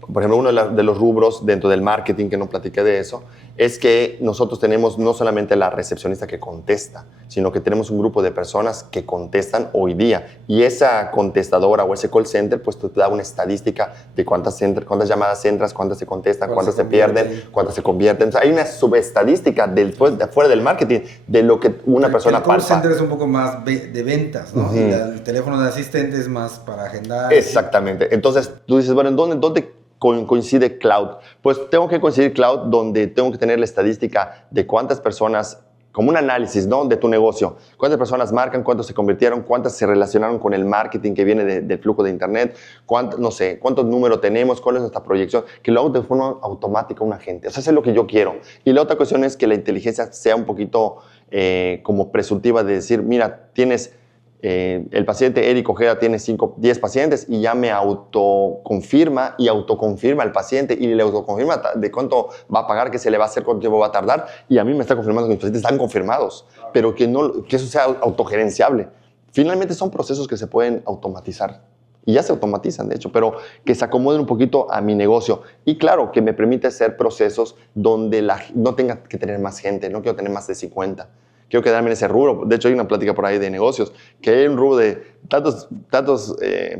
por ejemplo, uno de los rubros dentro del marketing, que no platiqué de eso, es que nosotros tenemos no solamente la recepcionista que contesta, sino que tenemos un grupo de personas que contestan hoy día. Y esa contestadora o ese call center, pues te da una estadística de cuántas llamadas entras, cuántas se contestan, cuántas se pierden, cuántas se convierten. O sea, hay una subestadística de afuera del marketing de lo que una persona el call palpa. center es un poco más de ventas, ¿no? Y el teléfono de asistente es más para agendar. Exactamente. Entonces, tú dices, bueno, ¿dónde coincide cloud? Pues tengo que coincidir cloud donde tengo que tener la estadística de cuántas personas, como un análisis, ¿no?, de tu negocio. Cuántas personas marcan, cuántos se convirtieron, cuántas se relacionaron con el marketing que viene del flujo de internet, no sé, cuántos números tenemos, cuál es nuestra proyección, que lo hago de forma automática un agente. O sea, eso es lo que yo quiero. Y la otra cuestión es que la inteligencia sea un poquito como presuntiva de decir, mira, tienes... el paciente Eric Ojeda tiene 10 pacientes y ya me autoconfirma y autoconfirma el paciente y le autoconfirma de cuánto va a pagar, qué se le va a hacer, cuánto tiempo va a tardar, y a mí me está confirmando que mis pacientes están confirmados, pero que eso sea autogerenciable. Finalmente son procesos que se pueden automatizar y ya se automatizan, de hecho, pero que se acomoden un poquito a mi negocio. Y claro, que me permite hacer procesos donde no tenga que tener más gente, no quiero tener más de 50. Quiero quedarme en ese rubro. De hecho, hay una plática por ahí de negocios, que hay un rubro de tantos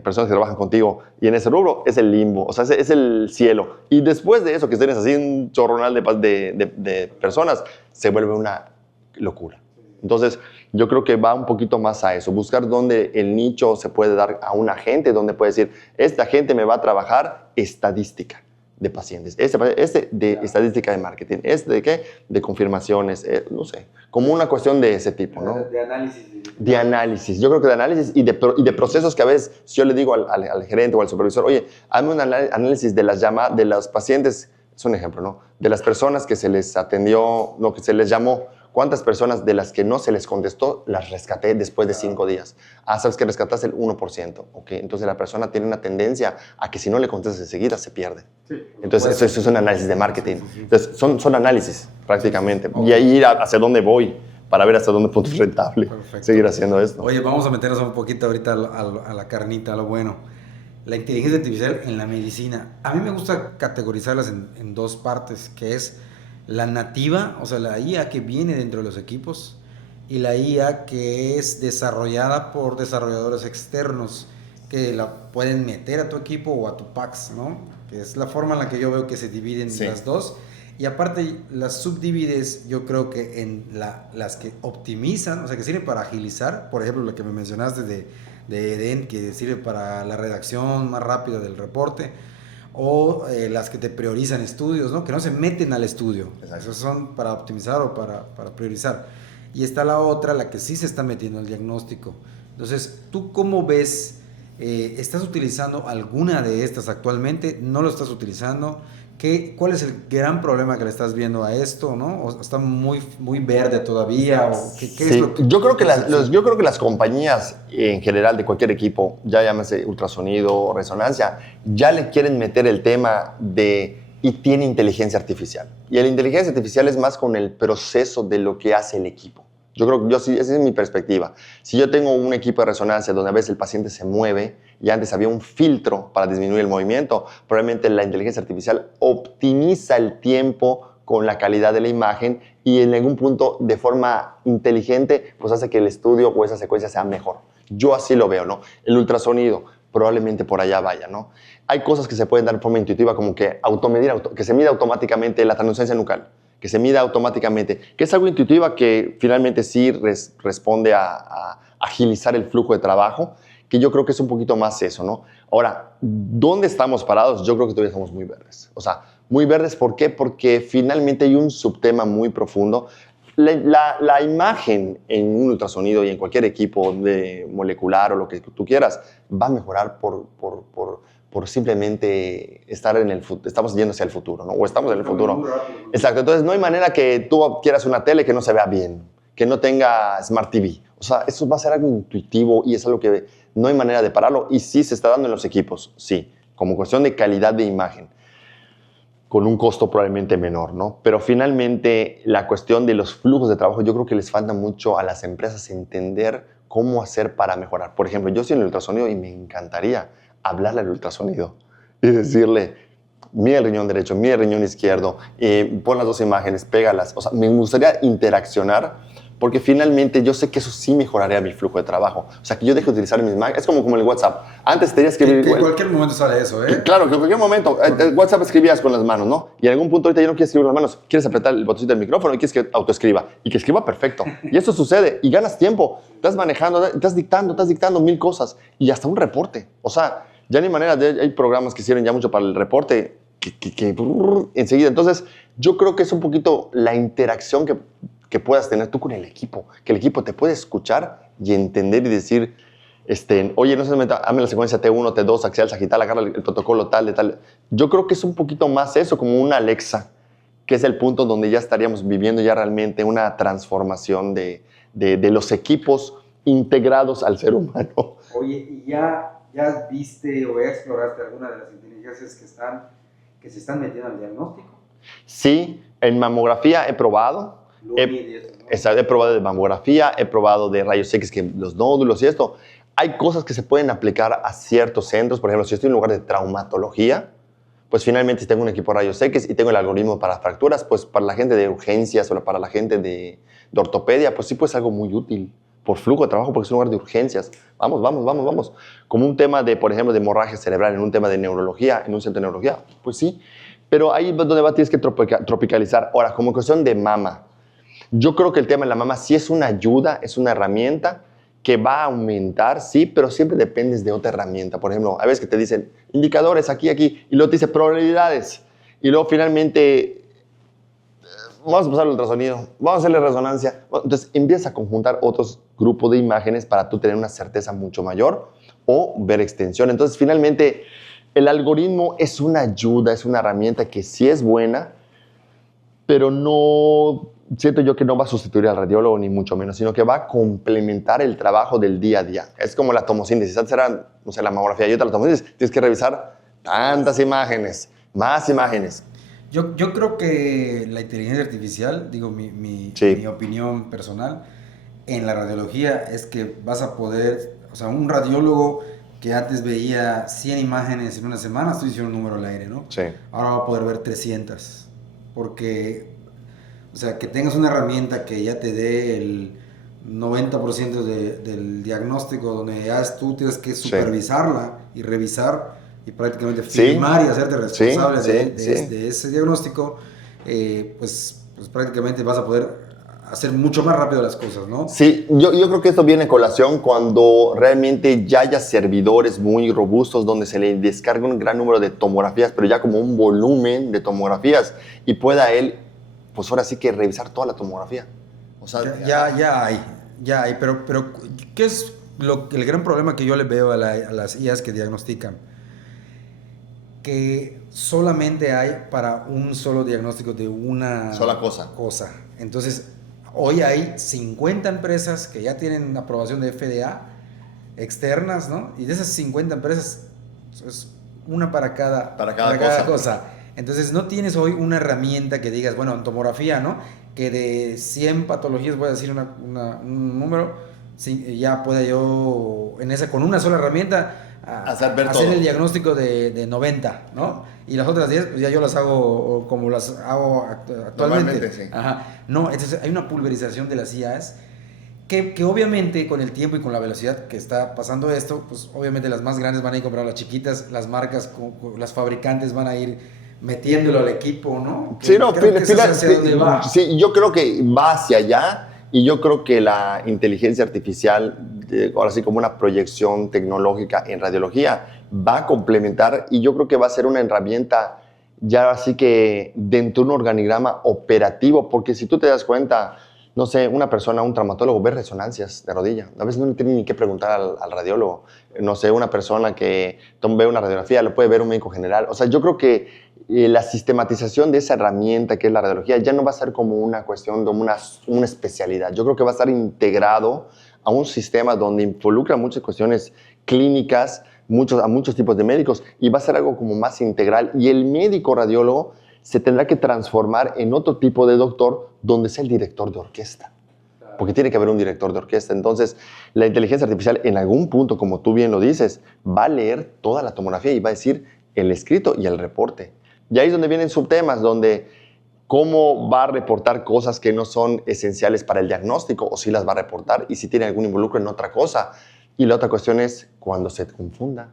personas que trabajan contigo, y en ese rubro es el limbo, o sea, es el cielo. Y después de eso, que tienes así un chorronal de personas, se vuelve una locura. Entonces, yo creo que va un poquito más a eso, buscar dónde el nicho se puede dar a una gente, donde puede decir, esta gente me va a trabajar estadística de pacientes, este de estadística de marketing, este de qué, de confirmaciones, no sé, como una cuestión de ese tipo, ¿no? De análisis. De análisis, yo creo que de análisis y de procesos que a veces, si yo le digo al gerente o al supervisor, oye, hazme un análisis de de los pacientes, es un ejemplo, ¿no? De las personas que se les atendió, lo que se les llamó, ¿cuántas personas de las que no se les contestó las rescaté después de 5 días? Sabes que rescataste el 1%. Okay, entonces la persona tiene una tendencia a que si no le contestas enseguida se pierde. Sí, entonces eso es un análisis de marketing. Entonces son análisis prácticamente. Okay. Y ahí ir hacia dónde voy para ver hasta dónde punto es rentable. Perfecto. Seguir haciendo esto. Oye, vamos a meternos un poquito ahorita a la carnita, a lo bueno. La inteligencia artificial en la medicina. A mí me gusta categorizarlas en dos partes, que es la nativa, o sea, la IA que viene dentro de los equipos, y la IA que es desarrollada por desarrolladores externos que la pueden meter a tu equipo o a tu PAX, ¿no? Que es la forma en la que yo veo que se dividen las dos. Y aparte las subdivides, yo creo que en las que optimizan, o sea, que sirven para agilizar, por ejemplo, lo que me mencionaste de Eden, que sirve para la redacción más rápida del reporte, o las que te priorizan estudios, ¿no? Que no se meten al estudio. Esos son para optimizar o para priorizar. Y está la otra, la que sí se está metiendo al diagnóstico. Entonces, ¿tú cómo ves? ¿Estás utilizando alguna de estas actualmente? ¿No lo estás utilizando? ¿Cuál es el gran problema que le estás viendo a esto, ¿no? ¿O está muy verde todavía? ¿O qué es lo que yo creo que las compañías en general de cualquier equipo, ya llámese ultrasonido o resonancia, ya le quieren meter el tema y tiene inteligencia artificial. Y la inteligencia artificial es más con el proceso de lo que hace el equipo. Esa es mi perspectiva. Si yo tengo un equipo de resonancia donde a veces el paciente se mueve y antes había un filtro para disminuir el movimiento, probablemente la inteligencia artificial optimiza el tiempo con la calidad de la imagen y en algún punto de forma inteligente pues hace que el estudio o esa secuencia sea mejor. Yo así lo veo, ¿no? El ultrasonido probablemente por allá vaya, ¿no? Hay cosas que se pueden dar de forma intuitiva como que que se mida automáticamente la translucencia nucal, que se mida automáticamente, que es algo intuitiva que finalmente sí responde a agilizar el flujo de trabajo, que yo creo que es un poquito más eso, ¿no? Ahora, ¿dónde estamos parados? Yo creo que todavía estamos muy verdes. O sea, muy verdes, ¿por qué? Porque finalmente hay un subtema muy profundo. La imagen en un ultrasonido y en cualquier equipo de molecular o lo que tú quieras va a mejorar por simplemente estar estamos yendo hacia el futuro, ¿no? O estamos en el futuro. Exacto. Entonces, no hay manera que tú quieras una tele que no se vea bien, que no tenga Smart TV. O sea, eso va a ser algo intuitivo y es algo que no hay manera de pararlo. Y sí se está dando en los equipos, sí, como cuestión de calidad de imagen, con un costo probablemente menor, ¿no? Pero finalmente, la cuestión de los flujos de trabajo, yo creo que les falta mucho a las empresas entender cómo hacer para mejorar. Por ejemplo, yo soy en el ultrasonido y me encantaría hablarle al ultrasonido y decirle, mira el riñón derecho, mira el riñón izquierdo, pon las dos imágenes, pégalas. O sea, me gustaría interaccionar porque finalmente yo sé que eso sí mejoraría mi flujo de trabajo. O sea, que yo deje de utilizar mis máquinas. Es como el WhatsApp. Antes tenías que escribir... Que en cualquier momento sale eso, ¿eh? Claro, que en cualquier momento. WhatsApp escribías con las manos, ¿no? Y en algún punto ahorita ya no quieres escribir con las manos. Quieres apretar el botoncito del micrófono y quieres que autoescriba. Y que escriba perfecto. Y eso sucede. Y ganas tiempo. Estás manejando, estás dictando 1000 cosas. Y hasta un reporte. O sea, ya ni manera. Hay programas que sirven ya mucho para el reporte que enseguida. Entonces, yo creo que es un poquito la interacción que puedas tener tú con el equipo, que el equipo te puede escuchar y entender y decir, oye, no se meta, hazme la secuencia T1, T2, axial, sagital, agarra el protocolo tal, de tal. Yo creo que es un poquito más eso, como una Alexa, que es el punto donde ya estaríamos viviendo ya realmente una transformación de los equipos integrados al ser humano. Oye, ¿y ya viste o ya exploraste alguna de las inteligencias que se están metiendo al diagnóstico? Sí, en mamografía he probado. He probado de mamografía, he probado de rayos X, que los nódulos y esto. Hay cosas que se pueden aplicar a ciertos centros. Por ejemplo, si estoy en un lugar de traumatología, pues finalmente si tengo un equipo de rayos X y tengo el algoritmo para fracturas, pues para la gente de urgencias o para la gente de ortopedia, pues sí puede ser algo muy útil por flujo de trabajo, porque es un lugar de urgencias. Vamos. Como un tema de, por ejemplo, de hemorragia cerebral en un tema de neurología, en un centro de neurología, pues sí. Pero ahí es donde tienes que tropicalizar. Ahora, como cuestión de mama, yo creo que el tema de la mama sí es una ayuda, es una herramienta que va a aumentar, sí, pero siempre dependes de otra herramienta. Por ejemplo, a veces que te dicen indicadores aquí, y luego te dice probabilidades. Y luego finalmente, vamos a pasar el ultrasonido, vamos a hacerle resonancia. Entonces empiezas a conjuntar otros grupos de imágenes para tú tener una certeza mucho mayor o ver extensión. Entonces finalmente el algoritmo es una ayuda, es una herramienta que sí es buena, pero no... Siento yo que no va a sustituir al radiólogo ni mucho menos, sino que va a complementar el trabajo del día a día. Es como la tomosíntesis. Antes era, no sé, la mamografía y otra la tomosíntesis. Tienes que revisar tantas imágenes, más imágenes. Yo creo que la inteligencia artificial, digo, mi opinión personal, en la radiología es que vas a poder, o sea, un radiólogo que antes veía 100 imágenes en una semana, estoy diciendo un número al aire, ¿no? Sí. Ahora va a poder ver 300, porque... O sea, que tengas una herramienta que ya te dé el 90% del diagnóstico, donde ya tú tienes que supervisarla y revisar y prácticamente firmar y hacerte responsable de ese diagnóstico, pues prácticamente vas a poder hacer mucho más rápido las cosas, ¿no? Sí, yo creo que esto viene a colación cuando realmente ya haya servidores muy robustos donde se le descargue un gran número de tomografías, pero ya como un volumen de tomografías y pueda él, pues ahora sí que revisar toda la tomografía. O sea, ya hay, pero ¿qué es el gran problema que yo le veo a las IAs que diagnostican? Que solamente hay para un solo diagnóstico de una sola cosa. Entonces, hoy hay 50 empresas que ya tienen aprobación de FDA externas, ¿no? Y de esas 50 empresas es una para cada cosa. Entonces, no tienes hoy una herramienta que digas, bueno, en tomografía, ¿no? Que de 100 patologías, voy a decir un número, ya pueda yo, con una sola herramienta, hacer el diagnóstico de 90, ¿no? Y las otras 10, pues ya yo las hago como las hago actualmente. Sí. Ajá. No, entonces hay una pulverización de las IAs que obviamente con el tiempo y con la velocidad que está pasando esto, pues obviamente las más grandes van a ir a comprar las chiquitas, las marcas, las fabricantes van a ir metiéndolo al equipo, ¿no? Sí, no, sí, yo creo que va hacia allá y yo creo que la inteligencia artificial, ahora sí como una proyección tecnológica en radiología, va a complementar y yo creo que va a ser una herramienta ya así que dentro de un organigrama operativo, porque si tú te das cuenta, no sé, una persona, un traumatólogo ve resonancias de rodilla, a veces no le tiene ni que preguntar al radiólogo, no sé, una persona que ve una radiografía, lo puede ver un médico general, o sea, yo creo que la sistematización de esa herramienta que es la radiología ya no va a ser como una cuestión de una especialidad. Yo creo que va a estar integrado a un sistema donde involucra muchas cuestiones clínicas, a muchos tipos de médicos y va a ser algo como más integral. Y el médico radiólogo se tendrá que transformar en otro tipo de doctor donde sea el director de orquesta. Porque tiene que haber un director de orquesta. Entonces, la inteligencia artificial en algún punto, como tú bien lo dices, va a leer toda la tomografía y va a decir el escrito y el reporte. Y ahí es donde vienen subtemas, donde cómo va a reportar cosas que no son esenciales para el diagnóstico, o si las va a reportar, y si tiene algún involucro en otra cosa. Y la otra cuestión es cuando se confunda,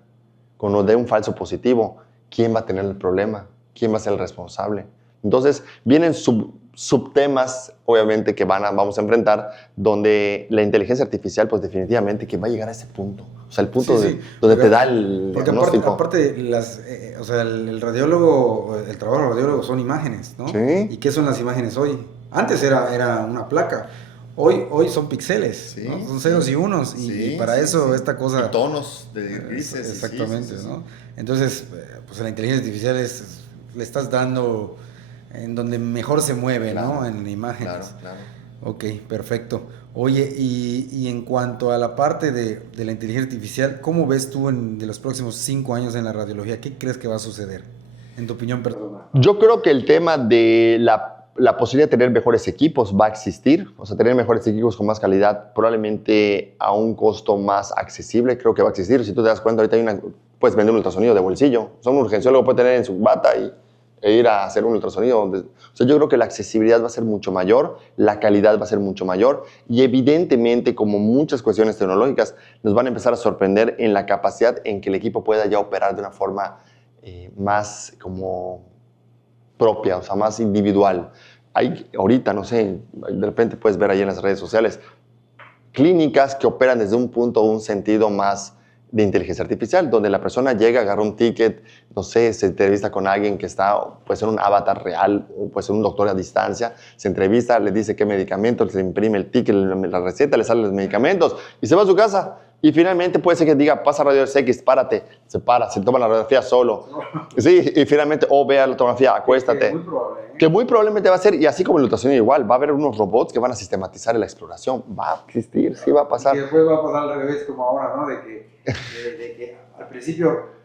cuando dé un falso positivo, ¿quién va a tener el problema? ¿Quién va a ser el responsable? Entonces, vienen subtemas, obviamente, que vamos a enfrentar, donde la inteligencia artificial, pues definitivamente que va a llegar a ese punto. O sea, el punto donde te da el diagnóstico. Aparte o sea, el radiólogo, el trabajo del radiólogo son imágenes, ¿no? Sí. ¿Y qué son las imágenes hoy? Antes era una placa. Hoy son píxeles, Sí, ¿no? Son ceros y unos. Y para eso esta cosa... Y tonos de grises. Exactamente, ¿no? Entonces, pues la inteligencia artificial le estás dando en donde mejor se mueve, claro, ¿no? En imágenes. Claro. Ok, perfecto. Oye, y en cuanto a la parte de la inteligencia artificial, ¿cómo ves tú de los próximos 5 años en la radiología? ¿Qué crees que va a suceder, en tu opinión personal? Yo creo que el tema de la posibilidad de tener mejores equipos va a existir. O sea, tener mejores equipos con más calidad, probablemente a un costo más accesible, creo que va a existir. Si tú te das cuenta, ahorita puedes vender un ultrasonido de bolsillo. O sea, un urgenciólogo puede tener en su bata e ir a hacer un ultrasonido. O sea, yo creo que la accesibilidad va a ser mucho mayor, la calidad va a ser mucho mayor, y evidentemente, como muchas cuestiones tecnológicas, nos van a empezar a sorprender en la capacidad en que el equipo pueda ya operar de una forma más como propia, o sea, más individual. Hay ahorita, no sé, de repente puedes ver ahí en las redes sociales clínicas que operan desde un punto o un sentido más de inteligencia artificial, donde la persona llega, agarra un ticket, no sé, se entrevista con alguien que puede ser un avatar real, o puede ser un doctor a distancia, se entrevista, le dice qué medicamentos, le imprime el ticket, la receta, le salen los medicamentos y se va a su casa. Y finalmente puede ser que diga, pasa rayos X, párate, se para, se toma la radiografía solo. Sí, y finalmente, vea la tomografía, acuéstate. Muy probable, ¿eh? Que muy probablemente va a ser, y así como el ultrasonido igual, va a haber unos robots que van a sistematizar la exploración. Va a existir, sí va a pasar. Y después va a pasar al revés, como ahora, ¿no? De que al principio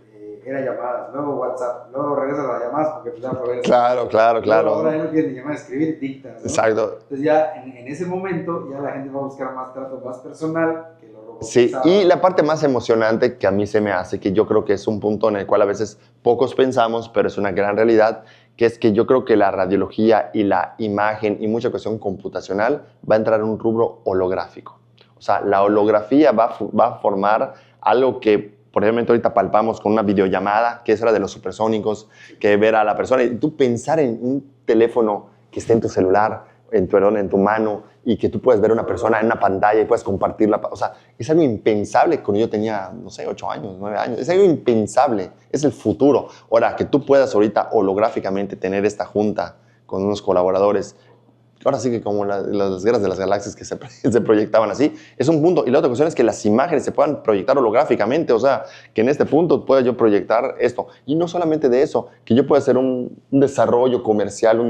era llamadas, luego WhatsApp, luego regresas a las llamadas porque te dan por ver. Claro. Ahora ya no tienes ni llamar, escribir, dictas, ¿no? Exacto. Entonces ya en ese momento ya la gente va a buscar más trato más personal que los robots. Sí, y la parte más emocionante que a mí se me hace, que yo creo que es un punto en el cual a veces pocos pensamos, pero es una gran realidad, que es que yo creo que la radiología y la imagen y mucha cuestión computacional va a entrar en un rubro holográfico. O sea, la holografía va a formar algo que, por ejemplo, ahorita palpamos con una videollamada, que es la de los supersónicos, que ver a la persona y tú pensar en un teléfono que esté en tu celular, en tu mano, y que tú puedes ver a una persona en una pantalla y puedes compartirla. O sea, es algo impensable cuando yo tenía, no sé, 8 años, 9 años. Es algo impensable, es el futuro. Ahora, que tú puedas ahorita holográficamente tener esta junta con unos colaboradores, ahora sí que como las guerras de las galaxias que se proyectaban así, es un punto. Y la otra cuestión es que las imágenes se puedan proyectar holográficamente, o sea, que en este punto pueda yo proyectar esto. Y no solamente de eso, que yo pueda hacer un desarrollo comercial,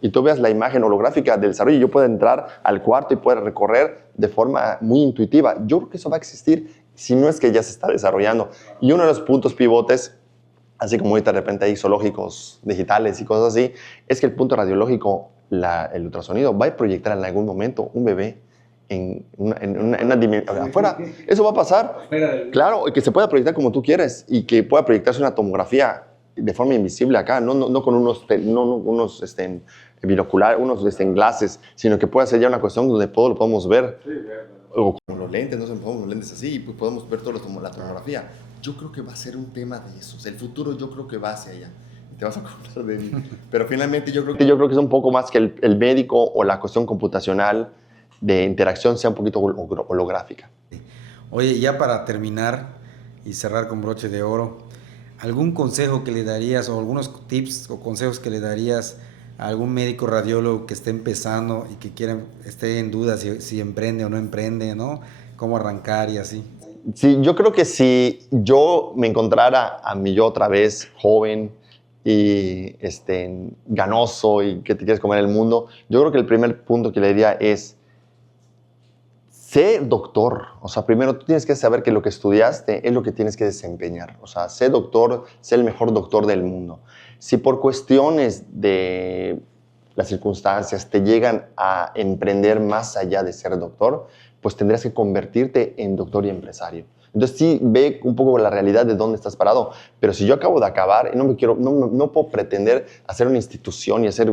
y tú veas la imagen holográfica del desarrollo y yo pueda entrar al cuarto y pueda recorrer de forma muy intuitiva. Yo creo que eso va a existir, si no es que ya se está desarrollando. Y uno de los puntos pivotes, así como ahorita de repente hay zoológicos digitales y cosas así, es que el punto radiológico, el ultrasonido, va a proyectar en algún momento un bebé en una dimensión afuera. Eso va a pasar. Claro, y que se pueda proyectar como tú quieres y que pueda proyectarse una tomografía de forma invisible acá, no con unos binoculares, unos glasses, sino que pueda ser ya una cuestión donde todo lo podemos ver. O con los lentes, no se nos ponemos los lentes así y pues podemos ver toda la tomografía. Yo creo que va a ser un tema de eso. O sea, el futuro yo creo que va hacia allá. Te vas a acordar de mí. Pero finalmente yo creo que es un poco más que el médico o la cuestión computacional de interacción sea un poquito holográfica. Oye, ya para terminar y cerrar con broche de oro, ¿algún consejo que le darías o algunos tips o consejos que le darías a algún médico radiólogo que esté empezando y que esté en duda si emprende o no emprende, ¿no? Cómo arrancar y así. Sí, yo creo que si yo me encontrara a mí yo otra vez joven y ganoso y que te quieres comer el mundo, yo creo que el primer punto que le diría es sé doctor. O sea, primero tú tienes que saber que lo que estudiaste es lo que tienes que desempeñar. O sea, sé doctor, sé el mejor doctor del mundo. Si por cuestiones de las circunstancias te llegan a emprender más allá de ser doctor, pues tendrás que convertirte en doctor y empresario. Entonces sí ve un poco la realidad de dónde estás parado. Pero si yo acabo de acabar y no puedo pretender hacer una institución y hacer...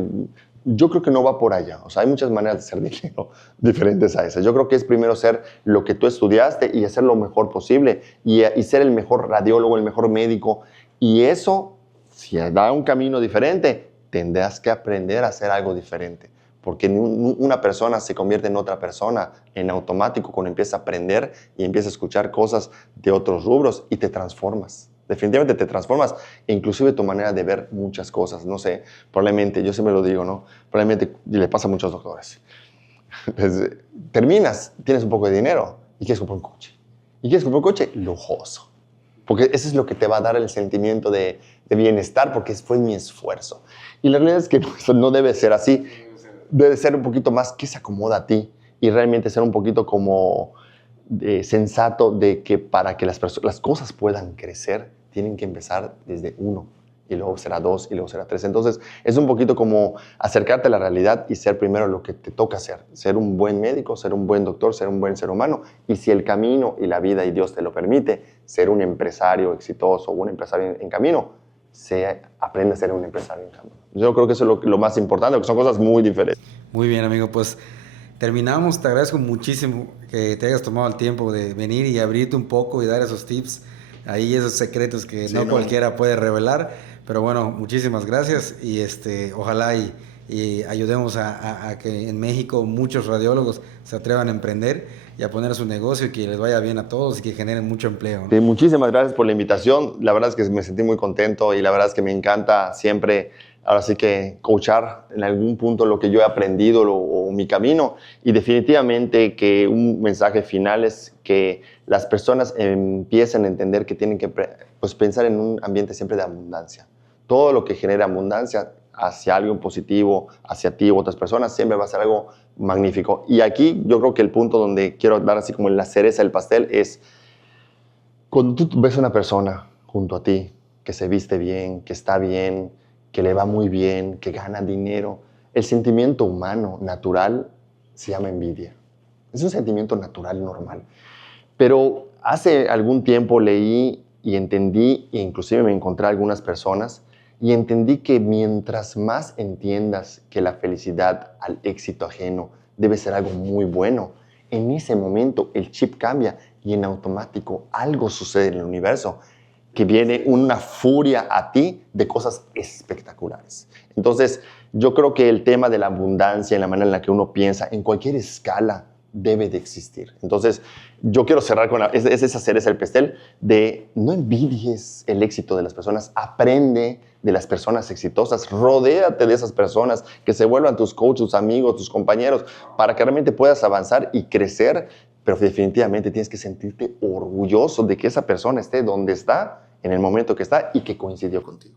Yo creo que no va por allá. O sea, hay muchas maneras de hacer dinero diferentes a esas. Yo creo que es primero ser lo que tú estudiaste y hacer lo mejor posible y ser el mejor radiólogo, el mejor médico. Y eso, si da un camino diferente, tendrás que aprender a hacer algo diferente. Porque una persona se convierte en otra persona en automático cuando empieza a aprender y empieza a escuchar cosas de otros rubros y te transformas. Definitivamente te transformas, e inclusive tu manera de ver muchas cosas. No sé, probablemente, yo siempre lo digo, ¿no? Probablemente le pasa a muchos doctores. Entonces, terminas, tienes un poco de dinero y quieres comprar un coche. Y quieres comprar un coche lujoso. Porque eso es lo que te va a dar el sentimiento de bienestar, porque fue mi esfuerzo. Y la realidad es que no debe ser así. Debe ser un poquito más que se acomoda a ti y realmente ser un poquito como sensato de que para que las cosas puedan crecer, tienen que empezar desde 1 y luego será 2 y luego será 3. Entonces es un poquito como acercarte a la realidad y ser primero lo que te toca hacer. Ser un buen médico, ser un buen doctor, ser un buen ser humano. Y si el camino y la vida y Dios te lo permite, ser un empresario exitoso o un empresario en camino, aprende a ser un empresario en camino. Yo creo que eso es lo más importante, porque son cosas muy diferentes. Muy bien, amigo, pues terminamos. Te agradezco muchísimo que te hayas tomado el tiempo de venir y abrirte un poco y dar esos tips, ahí esos secretos que no cualquiera puede revelar. Pero bueno, muchísimas gracias y ojalá y ayudemos a que en México muchos radiólogos se atrevan a emprender y a poner su negocio y que les vaya bien a todos y que generen mucho empleo, ¿no? Sí, muchísimas gracias por la invitación. La verdad es que me sentí muy contento y la verdad es que me encanta siempre, ahora sí que coachar en algún punto lo que yo he aprendido o mi camino. Y definitivamente que un mensaje final es que las personas empiecen a entender que tienen que pensar en un ambiente siempre de abundancia. Todo lo que genera abundancia hacia algo positivo, hacia ti u otras personas, siempre va a ser algo magnífico. Y aquí yo creo que el punto donde quiero dar así como la cereza del pastel es cuando tú ves a una persona junto a ti que se viste bien, que está bien, que le va muy bien, que gana dinero, el sentimiento humano natural se llama envidia. Es un sentimiento natural, normal. Pero hace algún tiempo leí y entendí, e inclusive me encontré a algunas personas, y entendí que mientras más entiendas que la felicidad al éxito ajeno debe ser algo muy bueno, en ese momento el chip cambia y en automático algo sucede en el universo, que viene una furia a ti de cosas espectaculares. Entonces, yo creo que el tema de la abundancia en la manera en la que uno piensa, en cualquier escala, debe de existir. Entonces, yo quiero cerrar con esa cereza del pastel de no envidies el éxito de las personas, aprende de las personas exitosas, rodéate de esas personas que se vuelvan tus coaches, tus amigos, tus compañeros, para que realmente puedas avanzar y crecer, pero definitivamente tienes que sentirte orgulloso de que esa persona esté donde está, en el momento que está y que coincidió contigo.